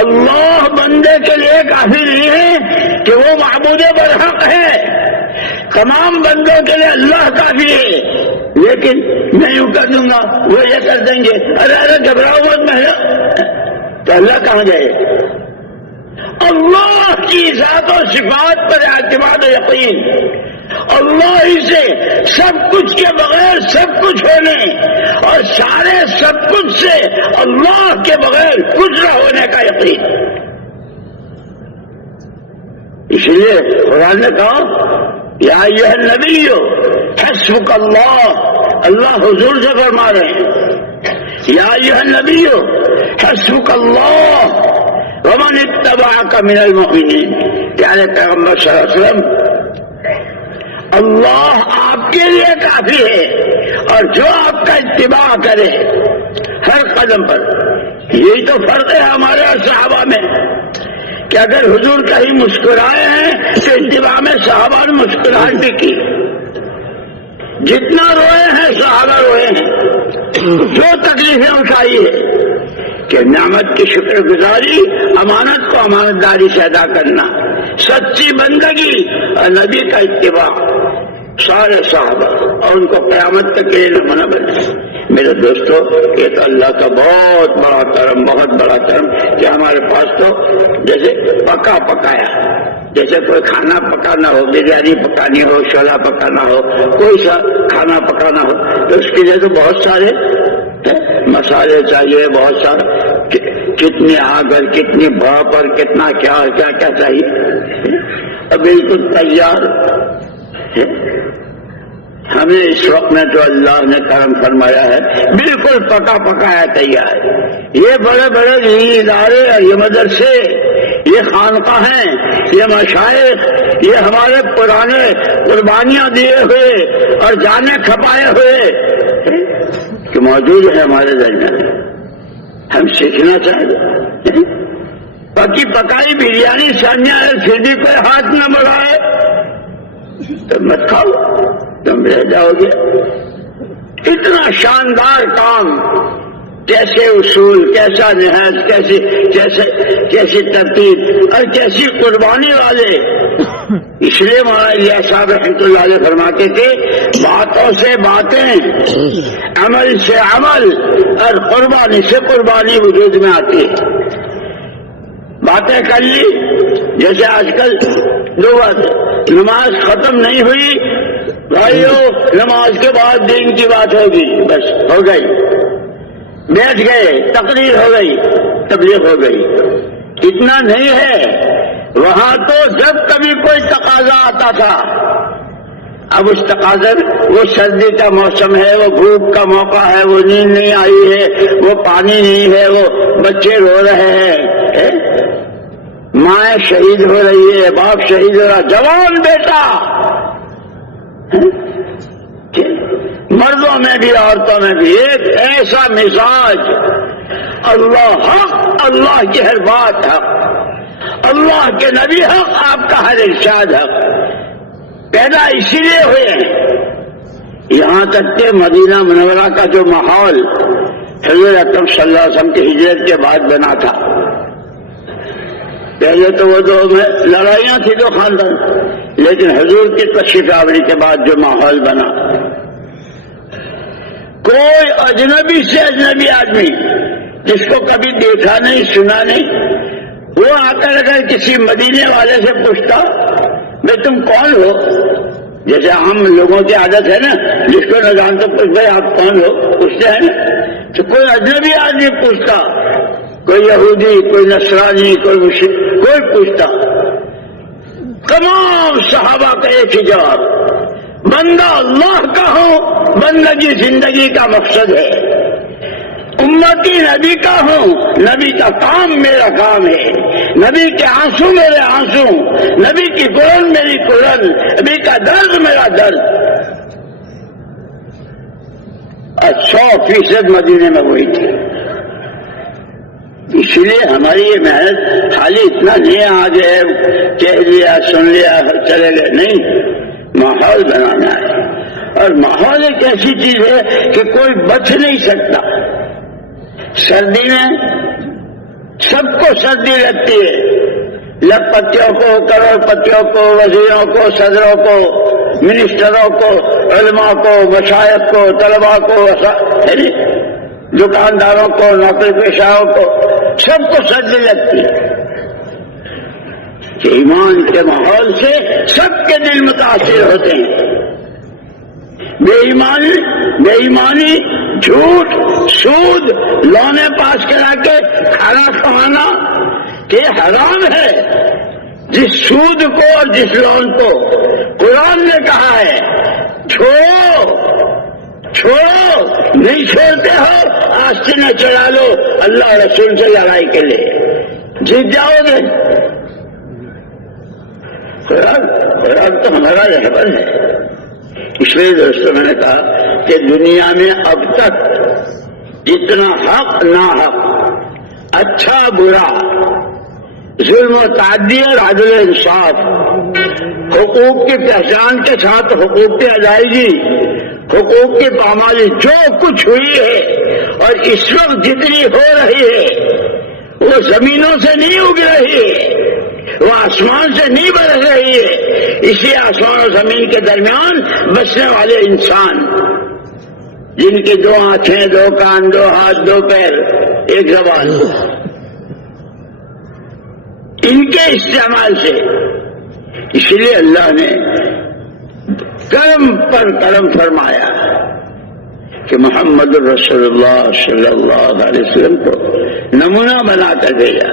اللہ بندے کے لیے کافی نہیں ہے کہ وہ معبود برحق ہے، تمام بندوں کے لیے اللہ کافی ہے، لیکن میں یوں کر دوں گا وہ یہ کر دیں گے، ارے گھبراؤ مت، میں تو اللہ کہاں جائے؟ اللہ کی ذات و صفات پر اعتماد و یقین، اللہ ہی سے سب کچھ کے بغیر سب کچھ ہونے اور سارے سب کچھ سے اللہ کے بغیر کچھ نہ ہونے کا یقین۔ اس لیے قرآن نے کہا یا ایھا النبی حسبک اللہ، اللہ حضور سے فرما رہے ہیں یا ایھا النبی حسبک اللہ ومن اتبعک من المؤمنین، پیارے پیغمبر صلی اللہ علیہ وسلم اللہ آپ کے لیے کافی ہے، اور جو آپ کا اتباع کرے ہر قدم پر۔ یہی تو فرق ہے ہمارے اور صحابہ میں کہ اگر حضور کہیں مسکرائے ہیں تو اتباع میں صحابہ نے مسکراہٹ بھی کی، جتنا روئے ہیں صحابہ روئے ہیں، جو تکلیفیں اٹھائی ہے کہ نعمت کی شکر گزاری، امانت کو امانت داری سے ادا کرنا، سچی بندگی اور نبی کا اتباع، سارے صحابہ، اور ان کو قیامت تک کے لیے نمونہ بنے۔ میرے دوستو، یہ تو اللہ کا بہت بڑا کرم، بہت بڑا کرم کہ ہمارے پاس تو جیسے پکا پکایا، جیسے کوئی کھانا پکانا ہو، بریانی پکانی ہو، چھولا پکانا ہو، کوئی سا کھانا پکانا ہو تو اس کے لیے تو بہت سارے مسالے چاہیے، بہت سارے، کتنی آگ اور کتنی بھاپ اور کتنا کیا اور کیا کیا چاہیے، اور بالکل تیار ہمیں اس وقت میں جو اللہ نے کرم فرمایا ہے بالکل پکا پکایا تیار۔ یہ بڑے بڑے دینی ادارے، یہ مدرسے، یہ خانقاہیں، یہ مشائخ، یہ ہمارے پرانے قربانیاں دیے ہوئے اور جانیں کھپائے ہوئے کہ موجود ہے ہمارے درمیان، ہم سیکھنا چاہیے۔ پکی پکائی بریانی سامنے ہے، پھر بھی کوئی ہاتھ نہ بڑھائے تو مت کھاؤ، تم رہ جاؤ گے۔ اتنا شاندار کام، کیسے اصول، کیسا نہایت، کیسی ترتیب اور کیسی قربانی والے۔ اس لیے مولانا الیاس صاحب رحمۃ اللہ علیہ فرماتے تھے، باتوں سے باتیں، عمل سے عمل اور قربانی سے قربانی وجود میں آتی ہے۔ باتیں کر لی، جیسے آج کل دو بات، نماز ختم نہیں ہوئی بھائیو، نماز کے بعد دین کی بات ہوگی، بس ہو گئی، بیٹھ گئے، تقریر ہو گئی، تبلیغ ہو گئی۔ اتنا نہیں ہے، وہاں تو جب کبھی کوئی تقاضا آتا تھا، اب اس تقاضے وہ سردی کا موسم ہے، وہ بھوک کا موقع ہے، وہ نیند نہیں آئی ہے، وہ پانی نہیں ہے، وہ بچے رو رہے ہیں، ماں شہید ہو رہی ہے، باپ شہید ہو رہا، جوان بیٹا، مردوں میں بھی عورتوں میں بھی ایک ایسا مزاج، اللہ حق، اللہ کی ہر بات حق، اللہ کے نبی حق، آپ کا ہر ارشاد حق، پیدا اسی لیے ہوئے ہیں۔ یہاں تک کہ مدینہ منورہ کا جو ماحول حضور اکرم صلی اللہ علیہ وسلم کی ہجرت کے بعد بنا تھا، پہلے تو وہ دو لڑائیاں تھی دو خاندان، لیکن حضور کی تشریف آوری کے بعد جو ماحول بنا، کوئی اجنبی سے اجنبی آدمی جس کو کبھی دیکھا نہیں سنا نہیں، وہ آ کر اگر کسی مدینے والے سے پوچھتا میں تم کون ہو، جیسے ہم لوگوں کی عادت ہے نا، جس کو نہ جانتے پوچھ بھائی آپ کون ہو، پوچھتے ہیں نا، تو کوئی اجنبی آدمی پوچھتا، کوئی یہودی، کوئی نصرانی، کوئی مشرک، کوئی پوچھتا، تمام صحابہ کا ایک ہی جواب، بندہ اللہ کا ہوں، بندگی زندگی کا مقصد ہے، امتی نبی کا ہوں، نبی کا کام میرا کام ہے، نبی کے آنسو میرے آنسو، نبی کی قرن میری قرن، نبی کا درد میرا درد۔ اور 100% مدینے میں وہی تھی۔ اس لیے ہماری یہ محنت خالی اتنا نہیں آگے کہہ لیا سن لیا چلے گئے، نہیں، ماحول بنانا ہے۔ اور ماحول ایک ایسی چیز ہے کہ کوئی بچ نہیں سکتا۔ سردی میں سب کو سردی لگتی ہے، لکھ پتیوں کو، کروڑ پتیوں کو، وزیروں کو، صدروں کو، منسٹروں کو، علماء کو، مشائخ کو، طلباء کو، دکانداروں کو، نوکری پیشاؤں کو، سب کو سردی لگتی ہے۔ کہ ایمان کے ماحول سے سب کے دل متاثر ہوتے ہیں۔ بے ایمانی، جھوٹ، سود، لونے پاس کرا کے کھانا کمانا کہ حرام ہے۔ جس سود کو اور جس لون کو قرآن نے کہا ہے چھوڑو، نہیں چھوڑتے ہو آستینہ چڑھا لو اللہ رسول سے لڑائی کے لیے، جیت جاؤ گے۔ قرآن تو ہمارا رہبر ہے۔ اس لیے دوستوں میں نے کہا کہ دنیا میں اب تک جتنا حق ناحق، اچھا برا، ظلم و تعدی اور عدل و انصاف، حقوق کی پہچان کے ساتھ حقوق کی ادائیگی، حقوق کی پامالی جو کچھ ہوئی ہے اور اس وقت جتنی ہو رہی ہے وہ زمینوں سے نہیں اگ رہی ہے، وہ آسمان سے نہیں برس رہی ہے، اسی آسمان و زمین کے درمیان بسنے والے انسان جن کی 2 آنکھیں، 2 کان، 2 ہاتھ، 2 پیر، 1 زبان، ان کے استعمال سے، اس لیے اللہ نے کرم پر کرم فرمایا کہ محمد الرسول اللہ صلی اللہ علیہ وسلم کو نمونہ بنا کر بھیجا،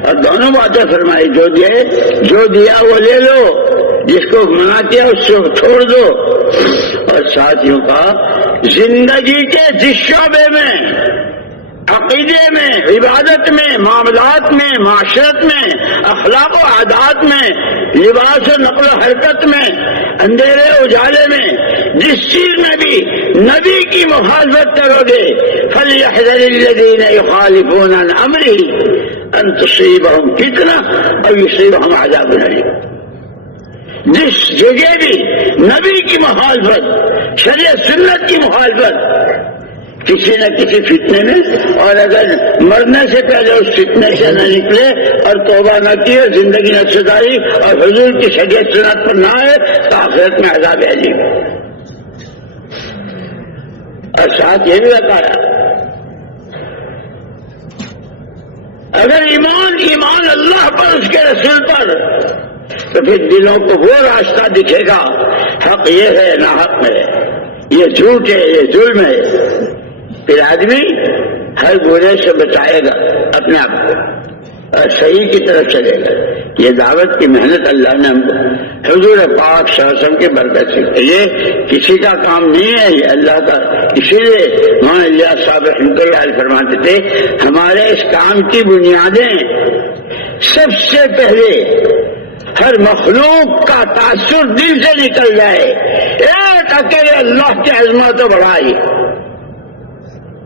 اور دونوں باتیں فرمائی، جو دیا وہ لے لو، جس کو منع کیا اس کو چھوڑ دو، اور ساتھیوں کا زندگی کے جس شعبے میں، عقیدے میں، عبادت میں، معاملات میں، معاشرت میں، اخلاق و عادات میں، لباس و نقل و حرکت میں، اندھیرے اجالے میں، جس چیز میں بھی نبی کی مخالفت کرو گے، فَلْيَحْذَرِ الَّذِينَ يُخَالِفُونَ عَنْ أَمْرِهِ أَن تُصِيبَهُمْ فِتْنَةٌ أَوْ يُصِيبَهُمْ عَذَابٌ أَلِيمٌ۔ جس جگہ بھی نبی کی مخالفت، شریعت سنت کی مخالفت، کسی نہ کسی فتنے میں، اور اگر مرنے سے پہلے اس فتنے سے نہ نکلے اور توبہ نہ کی اور زندگی نہ سدھاری اور حضور کی شریعت سنت پر نہ آئے تو آخرت میں عذاب علیم۔ اور ساتھ یہ بھی بتایا اگر ایمان اللہ پر، اس کے رسول پر، تو پھر دلوں کو وہ راستہ دکھے گا، حق یہ ہے نہ حق ہے، یہ جھوٹ ہے یہ ظلم ہے، پھر آدمی ہر برے سے بچائے گا اپنے آپ کو اور صحیح کی طرف چلے گا۔ یہ دعوت کی محنت اللہ نے ہم کو حضور پاک صلی اللہ علیہ وسلم کی برکت سے، یہ کسی کا کام نہیں ہے، یہ اللہ کا۔ اسی لیے مولانا الیاس صاحب رحمۃ اللہ علیہ فرماتے تھے ہمارے اس کام کی بنیادیں سب سے پہلے ہر مخلوق کا تاثر دل سے نکل جائے، ایک اکیلے اللہ کی عظمت و بڑائی۔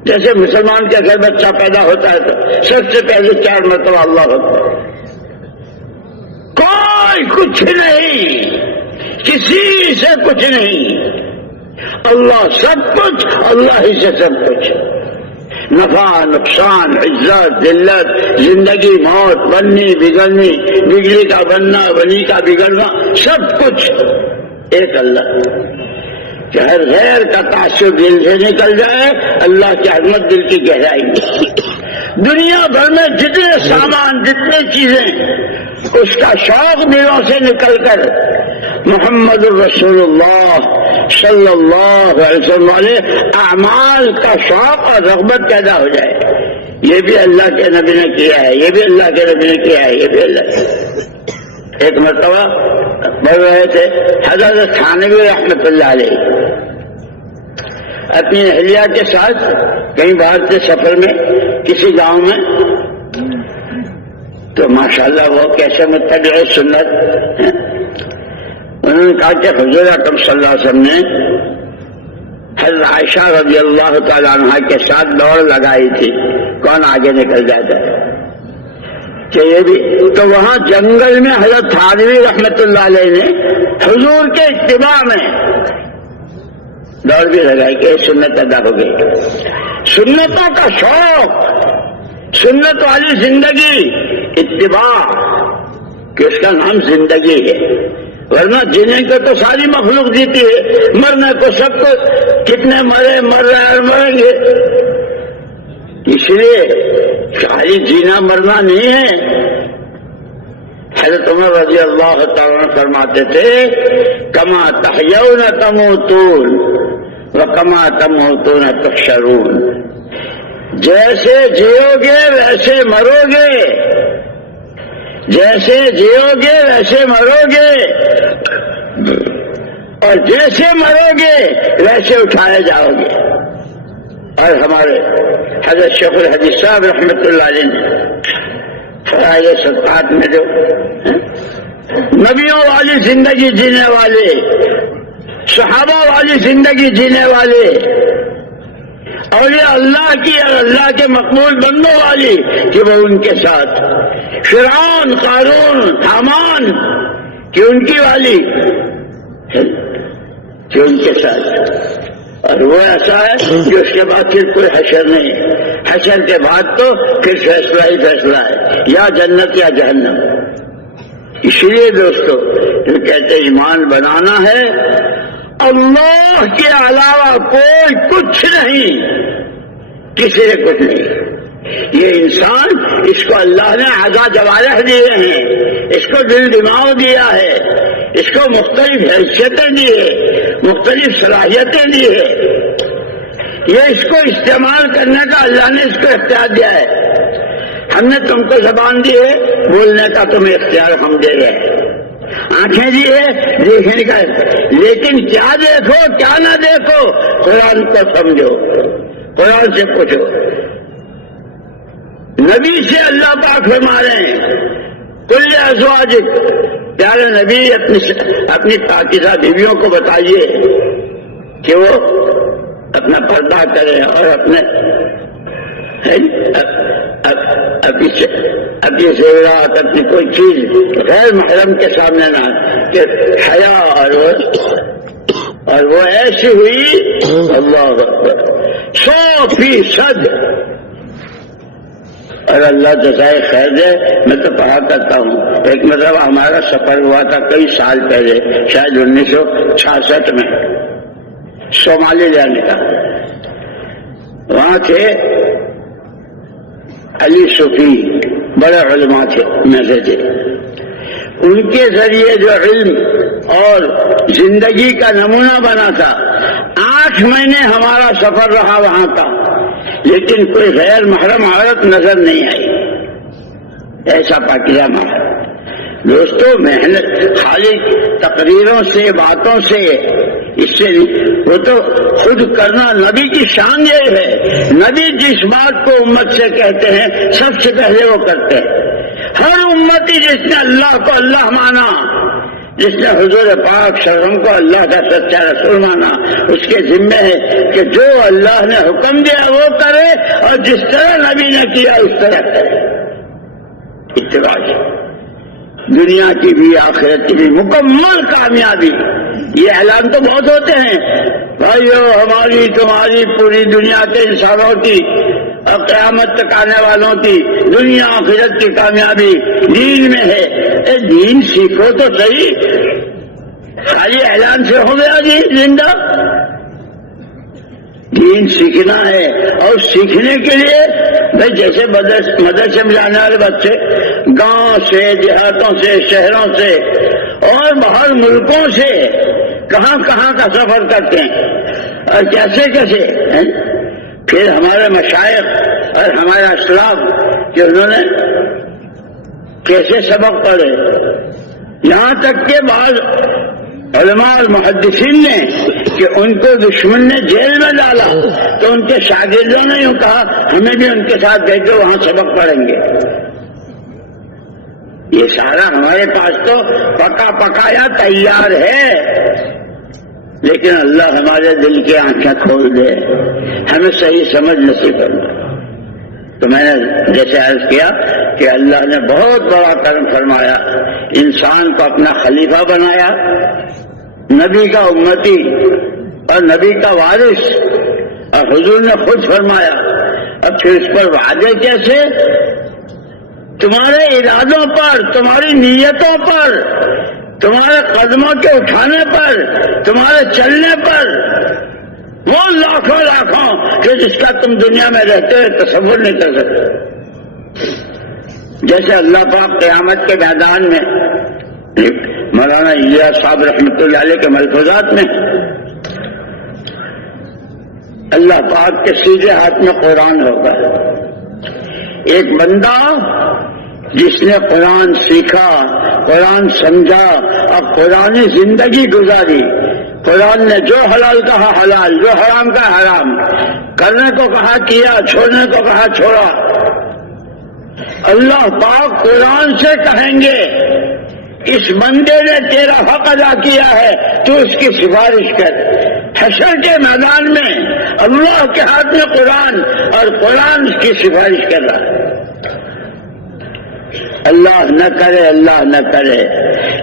جیسے مسلمان کے گھر بچہ پیدا ہوتا ہے تو سب سے پہلے 4 مرتبہ اللہ ہوتا ہے، کوئی کچھ نہیں، کسی سے کچھ نہیں، اللہ سب کچھ، اللہ ہی سے سب کچھ، نفع نقصان، عزت ذلت، زندگی موت، بننی بگڑنی، بگڑی کا بننا، بنی کا بگڑنا، سب کچھ ایک اللہ۔ کہ ہر غیر کا تاثر دل سے نکل جائے، اللہ کی عظمت دل کی گہرائی میں۔ دنیا بھر میں جتنے سامان، جتنے چیزیں، اس کا شوق دلوں سے نکل کر محمد الرسول اللہ صلی اللہ علیہ وسلم والے اعمال کا شوق اور رغبت پیدا ہو جائے، یہ بھی اللہ کے نبی نے کیا ہے، یہ بھی اللہ کے نبی نے کیا ہے، یہ بھی اللہ کے۔ ایک مرتبہ بڑھ رہے تھے حضرت تھانوی رحمۃ اللہ علیہ اپنی اہلیہ کے ساتھ کہیں باہر سے سفر میں کسی گاؤں میں، تو ماشاءاللہ وہ کیسے متبع سنت، انہوں نے کہا کہ حضور اکرم صلی اللہ علیہ وسلم نے حضرت عائشہ رضی اللہ تعالی عنہ کے ساتھ دوڑ لگائی تھی، کون آگے نکل جاتا ہے، کہ یہ بھی تو وہاں جنگل میں حضرت تھانوی رحمت اللہ علیہ نے حضور کے اتباع میں دوڑ بھی لگائی کہ سنت ادا ہو گئی۔ سنتوں کا شوق، سنت والی زندگی، اتباع، کہ اس کا نام زندگی ہے، ورنہ جینے کو تو ساری مخلوق جیتی ہے، مرنے کو سب کو، کتنے مرے، مر رہے اور مریں گے۔ اس لیے خالی جینا مرنا نہیں ہے۔ حضرت عمر رضی اللہ تعالیٰ فرماتے تھے کما تحیون تموتون وکما تموتون تحشرون، جیسے جیو گے ویسے مرو گے، جیسے جیو گے ویسے مرو گے، اور جیسے مرو گے ویسے اٹھائے جاؤ گے۔ اور ہمارے حضرت شیخ الحدیث صاحب رحمۃ اللہ علیہ نے فرائض صدقات میں جو نبیوں والی زندگی جینے والے، صحابہ والی زندگی جینے والے، اولیاء اللہ کی اور اللہ کے مقبول بندوں والی، کہ وہ ان کے ساتھ، فرعون، قارون، حامان کہ ان کی والی، کہ ان کے ساتھ۔ اور وہ ایسا ہے کہ اس کے بعد پھر کوئی حشر نہیں، حشر کے بعد تو پھر فیصلہ ہی فیصلہ ہے، یا جنت یا جہنم۔ اسی لیے دوستو جو کہتے ایمان بنانا ہے اللہ کے علاوہ کوئی کچھ نہیں، کسی نے کچھ نہیں. یہ انسان، اس کو اللہ نے اعضاء جوارح دیے ہیں، اس کو دل دماغ دیا ہے، اس کو مختلف حیثیتیں دی ہے، مختلف صلاحیتیں دی ہے. یہ اس کو استعمال کرنے کا اللہ نے اس کو اختیار دیا ہے. ہم نے تم کو زبان دی ہے، بولنے کا تمہیں اختیار ہم دے رہے ہیں. آنکھیں دی ہے دیکھنے کا، لیکن کیا دیکھو کیا نہ دیکھو قرآن کو سمجھو، قرآن سے پوچھو. نبی سے اللہ پاک فرما رہے ہیں کل ازواجک، پیارے نبی اپنی پاکیزہ بیویوں کو بتائیے کہ وہ اپنا پردہ کرے اور اپنے اپنی زیورات، اپنی کوئی چیز غیر محرم کے سامنے نہ، کہ حیا اور وہ ایسی ہوئی اللہ اکبر 100%. اور اللہ جزائے خیر دے. میں تو کہا کرتا ہوں، ایک مرتبہ ہمارا سفر ہوا تھا کئی سال پہلے، شاید 1966 میں، صومالی جانے کا. وہاں تھے علی صوفی، بڑے علماء تھے میں سے تھے. ان کے ذریعے جو علم اور زندگی کا نمونہ بنا تھا. 8 مہینے ہمارا سفر رہا وہاں کا، لیکن کوئی غیر محرم عورت نظر نہیں آئی. ایسا پاکیزہ محرم. دوستو محنت خالی تقریروں سے باتوں سے اس سے وہ تو خود کرنا نبی کی شان یہ ہے. نبی جس بات کو امت سے کہتے ہیں سب سے پہلے وہ کرتے ہیں. ہر امتی جس نے اللہ کو اللہ مانا، جس نے حضور پاک صلی اللہ علیہ وسلم کو اللہ کا سچا رسول مانا، اس کے ذمے ہے کہ جو اللہ نے حکم دیا وہ کرے، اور جس طرح نبی نے کیا اس طرح کرے. اتباع دنیا کی بھی آخرت کی بھی مکمل کامیابی. یہ اعلان تو بہت ہوتے ہیں بھائیو، ہماری تمہاری پوری دنیا کے انسانوں کی اور قیامت تک آنے والوں کی دنیا آخرت کی کامیابی دین میں ہے. اے دین سیکھو تو صحیح، خالی اعلان سے ہو گیا دین زندہ. دین سیکھنا ہے، اور سیکھنے کے لیے بھائی جیسے مدرسے میں جانے والے بچے گاؤں سے، دیہاتوں سے، شہروں سے اور باہر ملکوں سے کہاں کہاں کا سفر کرتے ہیں اور کیسے کیسے. پھر ہمارے مشائخ اور ہمارے اسلاف کہ انہوں نے کیسے سبق پڑھے، یہاں تک کہ بعض علماء اور محدثین نے کہ ان کو دشمن نے جیل میں ڈالا تو ان کے شاگردوں نے یوں کہا ہمیں بھی ان کے ساتھ بھیجو، وہاں سبق پڑھیں گے. یہ سارا ہمارے پاس تو پکا پکایا تیار ہے، لیکن اللہ ہمارے دل کی آنکھیں کھول دے، ہمیں صحیح سمجھ نصیب کرنا. تو میں نے جیسے عرض کیا کہ اللہ نے بہت بڑا کرم فرمایا، انسان کو اپنا خلیفہ بنایا، نبی کا امتی اور نبی کا وارث، اور حضور نے خود فرمایا. اب پھر اس پر وعدے کیسے؟ تمہارے ارادوں پر، تمہاری نیتوں پر، تمہارے قدموں کے اٹھانے پر، تمہارے چلنے پر، وہ لاکھوں لاکھوں کہ جس کا تم دنیا میں رہتے ہوئے تصور نہیں کر سکتے. جیسے اللہ پاک قیامت کے میدان میں مولانا الیاس صاحب رحمۃ اللہ علیہ کے ملفوظات میں اللہ پاک کے سیدھے ہاتھ میں قرآن ہوگا. ایک بندہ جس نے قرآن سیکھا، قرآن سمجھا اور قرآنی زندگی گزاری، قرآن نے جو حلال کہا حلال، جو حرام کہا حرام، کرنے کو کہا کیا، چھوڑنے کو کہا چھوڑا. اللہ پاک قرآن سے کہیں گے اس بندے نے تیرا حق ادا کیا ہے، تو اس کی سفارش کر. حشر کے میدان میں اللہ کے ہاتھ میں قرآن اور قرآن کی سفارش کر رہا ہے. اللہ نہ کرے، اللہ نہ کرے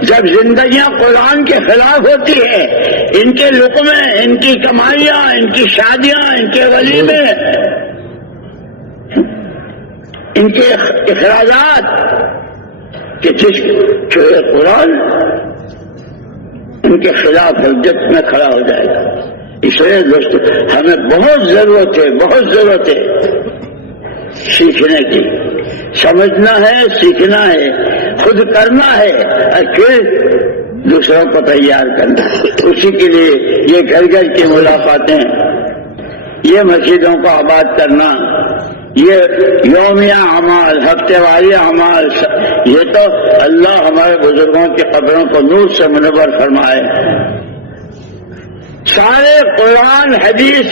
جب زندگیاں قرآن کے خلاف ہوتی ہیں، ان کے لقمے، ان کی کمائیاں، ان کی شادیاں، ان کے ولیمے، ان کے اخراجات کہ جس قرآن ان کے خلاف حجت میں کھڑا ہو جائے گا. اس لیے دوستو ہمیں بہت ضرورت ہے سیکھنے کی. سمجھنا ہے، سیکھنا ہے، خود کرنا ہے اور پھر دوسروں کو تیار کرنا. اسی کے لیے یہ گھر گھر کی ملاقاتیں، یہ مسجدوں کو آباد کرنا، یہ یومیہ اعمال، ہفتے والی اعمال، یہ تو اللہ ہمارے بزرگوں کی قبروں کو نور سے منور فرمائے. سارے قرآن، حدیث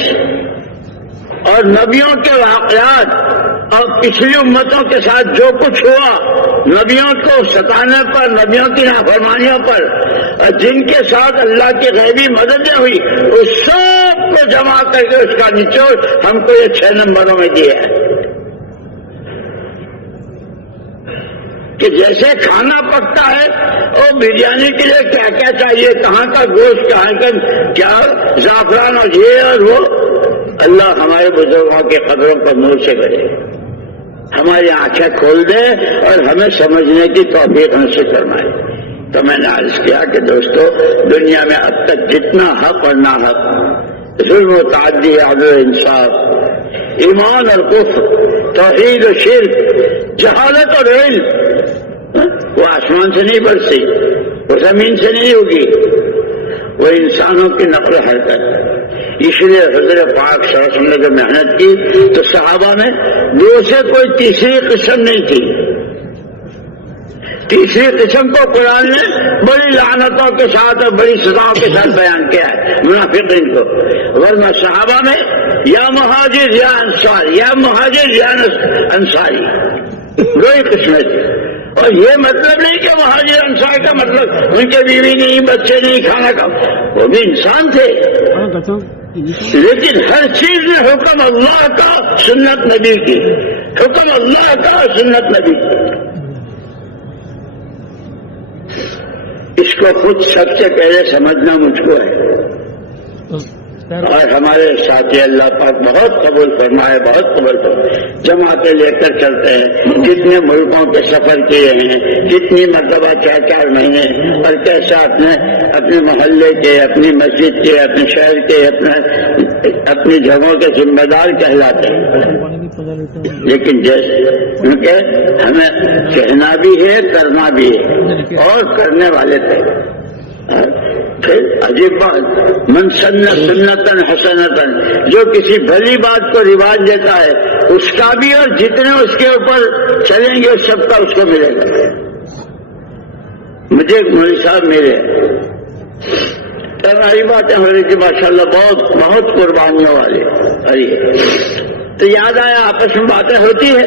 اور نبیوں کے واقعات اور پچھلی امتوں کے ساتھ جو کچھ ہوا، نبیوں کو ستانے پر، نبیوں کی نافرمانیوں پر، اور جن کے ساتھ اللہ کی غیبی مددیں ہوئی، اس سب کو جمع کر کے اس کا نچوڑ ہم کو یہ 6 نمبروں میں دیا ہے. کہ جیسے کھانا پکتا ہے اور بریانی کے لیے کیا کیا چاہیے، کہاں کا گوشت، کہاں کا کیا زعفران اور یہ اور وہ، اللہ ہمارے بزرگوں کے قدروں پر نور سے کرے، ہماری آنکھیں کھول دے اور ہمیں سمجھنے کی توفیق نصیب فرمائے. تو میں نے عرض کیا کہ دوستو دنیا میں اب تک جتنا حق اور ناحق، ظلم و تعدی، عدل و انصاف، ایمان اور کفر، توحید و شرک، جہالت اور علم، وہ آسمان سے نہیں برسی، وہ زمین سے نہیں ہوگی، وہ انسانوں کی نقل و حرکت. اس لیے حضرت پاک صلی اللہ علیہ وسلم نے جو محنت کی تو صحابہ میں دو سے کوئی تیسری قسم نہیں تھی. تیسری قسم کو قرآن نے بڑی لعنتوں کے ساتھ اور بڑی سزاؤں کے ساتھ بیان کیا ہے منافقین کو. ورنہ صحابہ میں یا مہاجر یا انصار، یا مہاجر یا انصاری، دو ہی قسمیں تھی. اور یہ مطلب نہیں کہ مہاجر انصار کا مطلب ان کے بیوی نہیں، بچے نہیں، کھانا کا، وہ بھی انسان تھے، لیکن ہر چیز میں حکم اللہ کا، سنت نبی کی، حکم اللہ کا، سنت نبی کی. اس کو خود سب سے پہلے سمجھنا مجھ کو ہے، اور ہمارے ساتھی اللہ پاک بہت قبول فرمائے، بہت قبول فرمائے. جماعتیں لے کر چلتے ہیں، جتنے ملکوں کے سفر کیے ہیں، کتنی مرتبہ 4 مہینے، اور کیسا اپنے محلے کے، اپنی مسجد کے، اپنے شہر کے، اپنی جگہوں کے ذمہ دار کہلاتے ہیں. لیکن جیسے کیونکہ ہمیں کہنا بھی ہے، کرنا بھی ہے، اور کرنے والے تھے. پھر عجیب بات، من سن سنتن حسنتن، جو کسی بھلی بات کو رواج دیتا ہے اس کا بھی، اور جتنے اس کے اوپر چلیں گے سب کا اس کو ملے گا. مجھے مولوی صاحب ملے، ہماری باتیں ہو رہی تھی ماشاء اللہ، بہت قربانیوں والی. تو یاد آیا آپس میں باتیں ہوتی ہے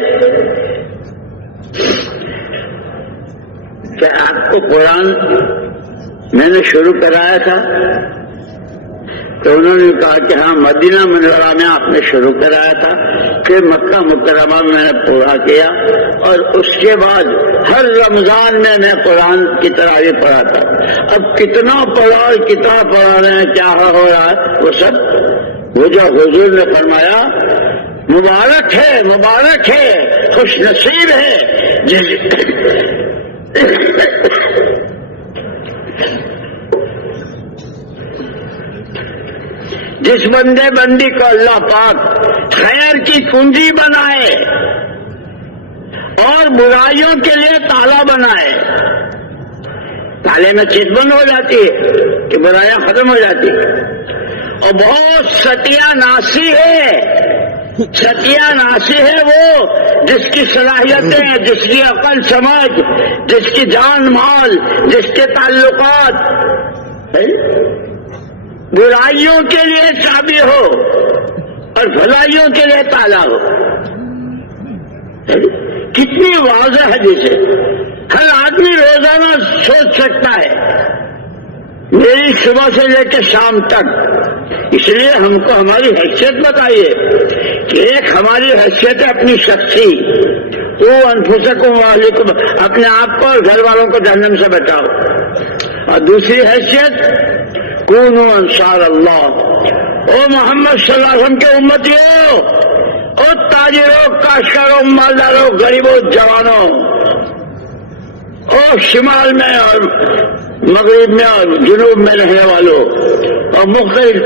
کہ آپ کو قرآن میں نے شروع کرایا تھا، تو انہوں نے کہا کہ ہاں مدینہ منورہ میں آپ نے شروع کرایا تھا، پھر مکہ مکرمہ میں نے پورا کیا، اور اس کے بعد ہر رمضان میں میں قرآن کی تراویح پڑھاتا. اب کتنا پڑھا اور کتنا پڑھا رہے ہیں، کیا ہو رہا ہے، وہ سب وہ جو حضور نے فرمایا مبارک ہے، خوش نصیب ہے جس بندے بندی کو اللہ پاک خیر کی کنجی بنائے اور برائیوں کے لیے تالا بنائے. تالے میں چیز بند ہو جاتی ہے کہ برائیاں ختم ہو جاتی ہے. اور بہت ستیہ ناسی ہے وہ جس کی صلاحیتیں، جس کی عقل سمجھ، جس کی جان مال، جس کے تعلقات برائیوں کے لیے چابی ہو اور بھلائیوں کے لیے تالا ہو. کتنی واضح ہے، جسے ہر آدمی روزانہ سوچ سکتا ہے میری صبح سے لے کے شام تک. اس لیے ہم کو ہماری حیثیت بتائیے کہ ایک ہماری حیثیت ہے اپنی شخصی، تو انفسکم واہلکم، اپنے آپ کو اور گھر والوں کو جہنم سے بچاؤ. اور دوسری حیثیت کونو انصار اللہ، او محمد صلی اللہ علیہ وسلم کے امتیوں، او تاجروں، کاشتکاروں، مالداروں، غریبوں، جوانوں، اور شمال میں اور مغرب میں اور جنوب میں رہنے والوں اور مختلف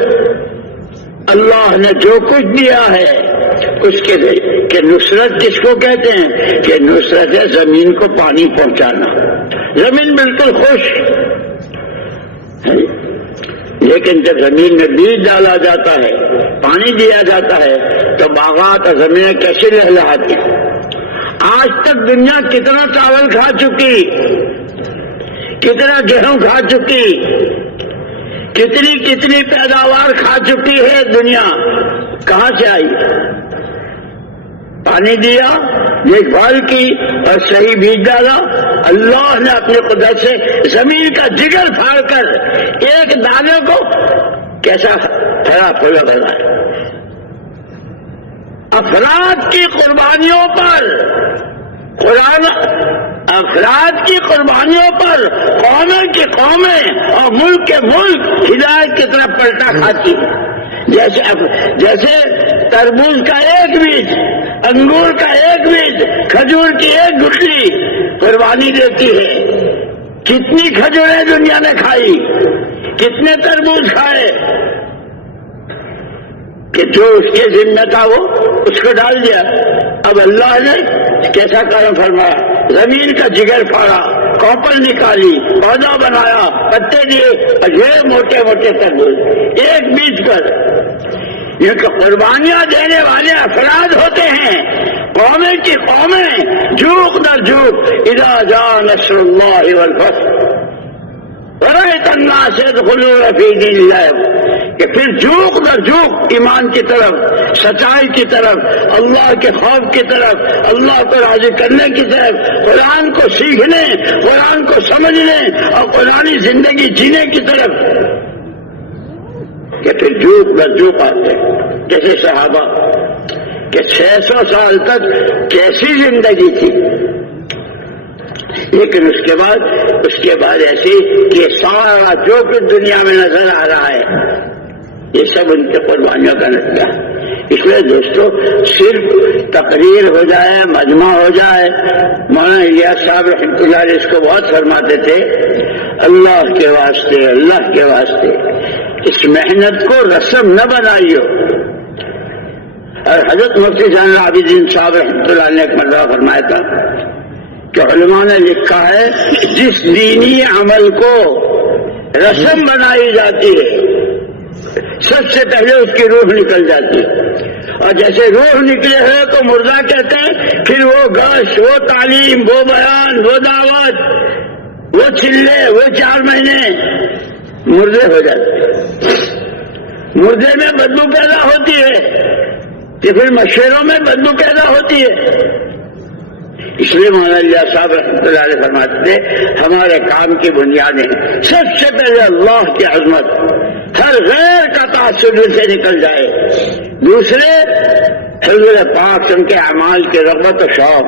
اللہ نے جو کچھ دیا ہے اس کے کہ نصرت کس کو کہتے ہیں کہ نصرت ہے زمین کو پانی پہنچانا. زمین بالکل خوش ہے، لیکن جب زمین میں بیج ڈالا جاتا ہے، پانی دیا جاتا ہے تو باغات اور زمینیں کیسے لہلہاتی ہیں. آج تک دنیا کتنا چاول کھا چکی، کتنا گیہوں کھا چکی، کتنی پیداوار کھا چکی ہے دنیا. کہاں سے آئی؟ پانی دیا، دیکھ بھال کی اور صحیح بیج ڈالا. اللہ نے اپنے قدرت سے زمین کا جگر پھاڑ کر ایک دانے کو کیسا پھلا پھولا بنایا. افراد کی قربانیوں پر قرآن، افراد کی قربانیوں پر قومیں کی قومیں اور ملک کے ملک ہدایت کی طرف پلٹا کھاتی. جیسے تربوز کا ایک بیج، انگور کا ایک بیج، کھجور کی ایک گٹھلی قربانی دیتی ہے. کتنی کھجوریں دنیا نے کھائی، کتنے تربوز کھائے کہ جو اس کے ذمہ تھا وہ اس کو ڈال دیا. اب اللہ نے کیسا کرم فرمایا، زمین کا جگر پھاڑا، کوپل نکالی، پودا بنایا، پتے دیے اور یہ موٹے موٹے تربوز ایک بیج پر. یہ قربانیاں دینے والے افراد ہوتے ہیں، قومیں کی قومیں جھوک در جھوک. اذا جاء نصر اللہ والفتح ورأيت الناس يدخلون في دين الله، کہ پھر جھوک در جھوک ایمان کی طرف، سچائی کی طرف، اللہ کے خوف کی طرف، اللہ کو راضی کرنے کی طرف، قرآن کو سیکھنے، قرآن کو سمجھنے اور قرآنی زندگی جینے کی طرف، کہ پھر جھوک در جھوک آتے. جیسے صحابہ کہ 600 سال تک کیسی زندگی تھی، لیکن اس کے بعد ایسی کہ سارا جو کچھ دنیا میں نظر آ رہا ہے یہ سب ان کی قربانیوں کا نتیجہ ہے. اس لیے دوستو صرف تقریر ہو جائے، مجمع ہو جائے، مولانا الیاس صاحب رحمۃ اللہ علیہ اس کو بہت فرماتے تھے، اللہ کے واسطے، اللہ کے واسطے اس محنت کو رسم نہ بنائیو. اور حضرت مفتی جان العابدین صاحب رحمۃ اللہ نے ایک مرتبہ فرمایا تھا کہ علماء نے لکھا ہے جس دینی عمل کو رسم بنائی جاتی ہے سب سے پہلے اس کی روح نکل جاتی ہے. اور جیسے روح نکلے ہوئے کو مردہ کہتے ہیں، پھر وہ گشت، وہ تعلیم، وہ بیان، وہ دعوت، وہ چلے، وہ 4 مہینے مردے ہو جاتے ہیں. مردے میں بدبو پیدا ہوتی ہے کہ پھر مشوروں میں بدبو پیدا ہوتی ہے. اس لیے مولانا الیاس صاحب رحمۃ اللہ علیہ فرماتے تھے ہمارے کام کی بنیادیں سب سے پہلے اللہ کی عظمت، ہر غیر کا تعصب سے نکل جائے. دوسرے حضور پاک ان کے اعمال کی رغبت و شوق.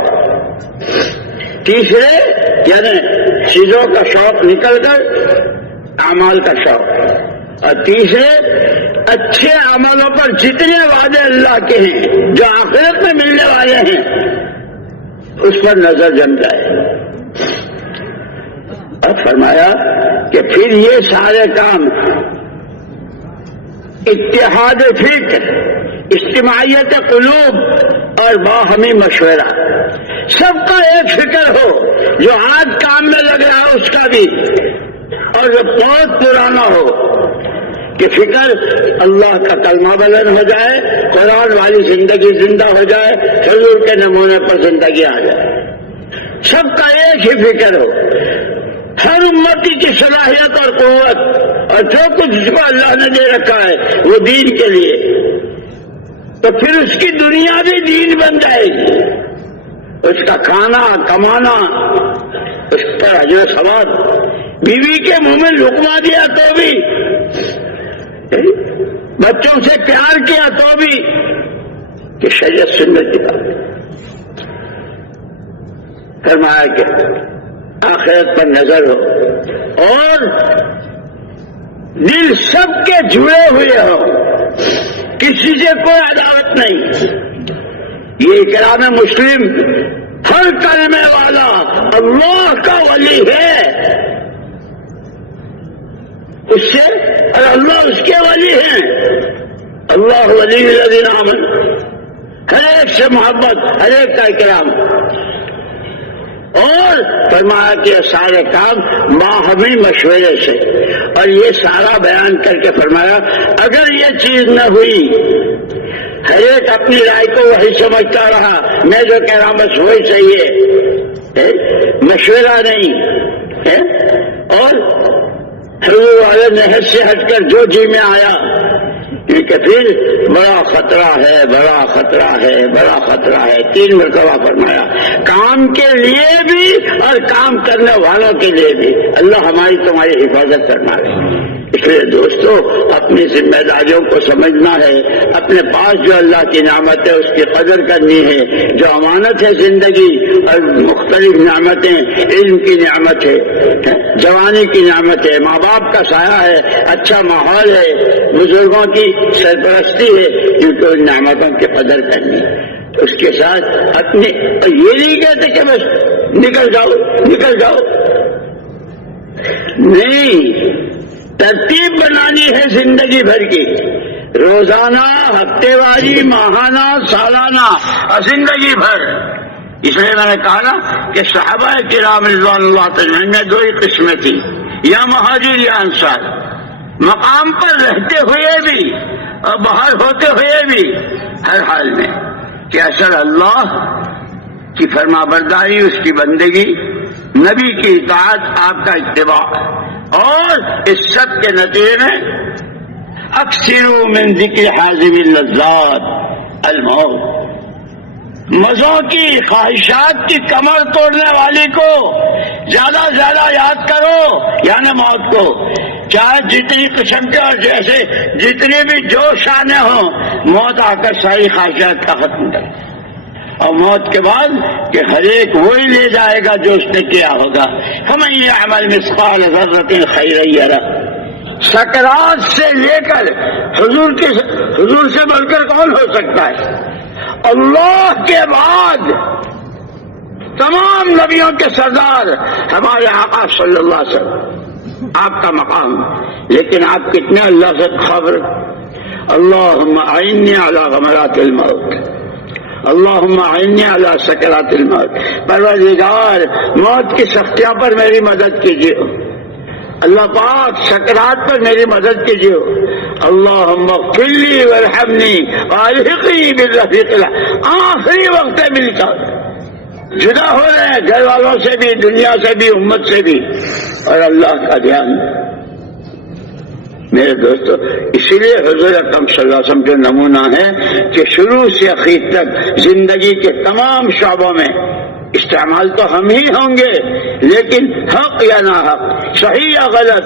تیسرے یعنی چیزوں کا شوق نکل کر اعمال کا شوق. اور تیسرے اچھے عملوں پر جتنے وعدے اللہ کے ہیں جو آخرت میں ملنے والے ہیں اس پر نظر جم جائے. اور فرمایا کہ پھر یہ سارے کام اتحاد فکر، اجتماعیت قلوب اور باہمی مشورہ، سب کا ایک فکر ہو. جو آج کام میں لگ رہا ہے اس کا بھی، اور جو بہت پرانا ہو کہ فکر اللہ کا کلمہ بلند ہو جائے، قرآن والی زندگی زندہ ہو جائے، حضور کے نمونے پر زندگی آ جائے. سب کا ایک ہی فکر ہو، ہر امتی کی صلاحیت اور قوت اور جو کچھ اس کو اللہ نے دے رکھا ہے وہ دین کے لیے، تو پھر اس کی دنیا بھی دین بن جائے گی. اس کا کھانا کمانا، اس پر اجر ثواب. بیوی کے منہ میں لقمہ دیا تو بھی، بچوں سے پیار کیا تو بھی، کہ شریعت سنت کی بات. فرمایا کہ آخرت پر نظر ہو اور دل سب کے جڑے ہوئے ہو، کسی سے کوئی عداوت نہیں. یہ اکرام مسلم ہر کلمے والا اللہ کا ولی ہے، اس سے اور اللہ اس کے ولی ہیں۔ اللہ ولی الذین آمنوا، ہر ایک سے محبت، ہر ایک کا اکرام، اور فرمایا کہ سارے کام باہمی مشورے سے، اور یہ سارا بیان کر کے فرمایا اگر یہ چیز نہ ہوئی، ہر ایک اپنی رائے کو وہی سمجھتا رہا، میں جو کہہ رہا ہوں بس وہی صحیح ہے، مشورہ نہیں ہے، اور حضور والے نہر سے ہٹ کر جو جی میں آیا، کیونکہ پھر بڑا خطرہ ہے، بڑا خطرہ ہے، بڑا خطرہ ہے، 3 مرتبہ فرمایا، کام کے لیے بھی اور کام کرنے والوں کے لیے بھی اللہ ہماری تمہاری حفاظت کرنا ہے۔ اس لیے دوستو اپنی ذمہ داریوں کو سمجھنا ہے، اپنے پاس جو اللہ کی نعمت ہے اس کی قدر کرنی ہے، جو امانت ہے زندگی اور مختلف نعمتیں، علم کی نعمت ہے، جوانی کی نعمت ہے، ماں باپ کا سایہ ہے، اچھا ماحول ہے، بزرگوں کی سرپرستی ہے، کیونکہ ان نعمتوں کی قدر کرنی ہے۔ اس کے ساتھ اپنی یہ نہیں کہتے کہ بس نکل جاؤ، نہیں، ترتیب بنانی ہے زندگی بھر کی، روزانہ، ہفتے واری، ماہانہ، سالانہ اور زندگی بھر۔ اس لیے میں نے کہا نا کہ صحابہ کرام رضوان اللہ تعالی میں 2 ہی قسمیں تھیں، یا مہاجر یا انصار، مقام پر رہتے ہوئے بھی اور باہر ہوتے ہوئے بھی، ہر حال میں کہ اصل اللہ کی فرما برداری، اس کی بندگی، نبی کی اطاعت، آپ کا اتباع، اور اس سب کے نتیجے میں اکثروا من ذکر حازم اللذات الموت، مزوں کی، خواہشات کی کمر توڑنے والی کو زیادہ سے زیادہ یاد کرو، یعنی موت کو، چاہے جتنی قسم کے اور جیسے جتنی بھی جوش آنے ہوں، موت آ کر ساری خواہشات کا ختم کر، اور موت کے بعد کہ ہر ایک وہی لے جائے گا جو اس نے کیا ہوگا۔ فمن یعمل مثقال ذرۃ خیرا یرہ، سکرات سے لے کر حضور سے بڑھ کر کون ہو سکتا ہے؟ اللہ کے بعد تمام نبیوں کے سردار ہمارے آقا صلی اللہ علیہ وسلم، آپ کا مقام، لیکن آپ کتنے اللہ سے خبر؟ اللہم اعنی علی غمرات الموت، اللہم اعنی علی سکرات الموت، پروردگار موت کی سختیاں پر میری مدد کیجیے، اللہ پاک سکرات پر میری مدد کیجیے، اللہم اغفر لی وارحمنی والحقنی بالرفیق الاعلی۔ آخری وقت مل کر جدا ہو رہے ہیں گھر والوں سے بھی، دنیا سے بھی، امت سے بھی، اور اللہ کا دھیان۔ میرے دوستو اسی لیے حضور اکرم صلی اللہ علیہ وسلم جو نمونہ ہے کہ شروع سے اخیر تک زندگی کے تمام شعبوں میں استعمال تو ہم ہی ہوں گے، لیکن حق یا نہ حق، صحیح یا غلط،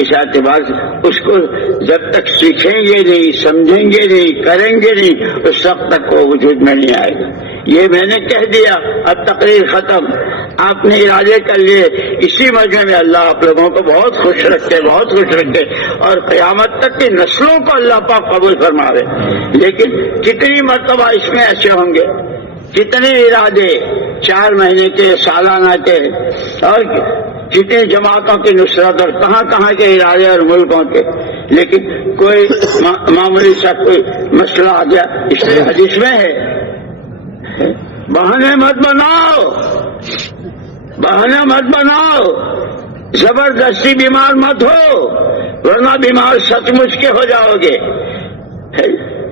اس اعتبار سے اس کو جب تک سیکھیں گے نہیں، سمجھیں گے نہیں، کریں گے نہیں، اس وقت تک وہ وجود میں نہیں آئے گا۔ یہ میں نے کہہ دیا، اب تقریر ختم، آپ نے ارادے کر لیے، اسی مجمع میں اللہ آپ لوگوں کو بہت خوش رکھے، بہت خوش رکھے، اور قیامت تک کی نسلوں کو اللہ پاک قبول فرمائے۔ لیکن کتنی مرتبہ اس میں ایسے ہوں گے، کتنے ارادے 4 مہینے کے، سالانہ کے، اور کتنی جماعتوں کی نصرت، اور کہاں کہاں کے ارادے اور ملکوں کے، لیکن کوئی معمولی سا کوئی مسئلہ آ گیا۔ اس لیے حدیث میں ہے بہانے مت بناؤ، بہانے مت بناؤ، زبردستی بیمار مت ہو، ورنہ بیمار سچ مچ کے ہو جاؤ گے۔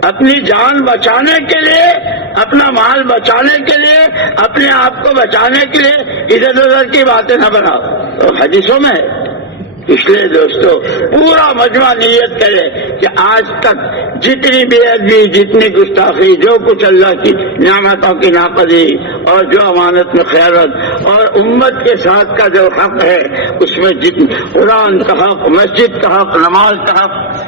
اپنی جان بچانے کے لیے، اپنا مال بچانے کے لیے، اپنے آپ کو بچانے کے لیے ادھر ادھر کی باتیں نہ بناؤ، حدیثوں میں ہے۔ اس لیے دوستو پورا مجمع نیت کرے کہ آج تک جتنی بے ادبی، جتنی گستاخی، جو کچھ اللہ کی نعمتوں کی ناقدری، اور جو امانت میں خیانت، اور امت کے ساتھ کا جو حق ہے اس میں قرآن کا حق، مسجد کا حق، نماز کا حق،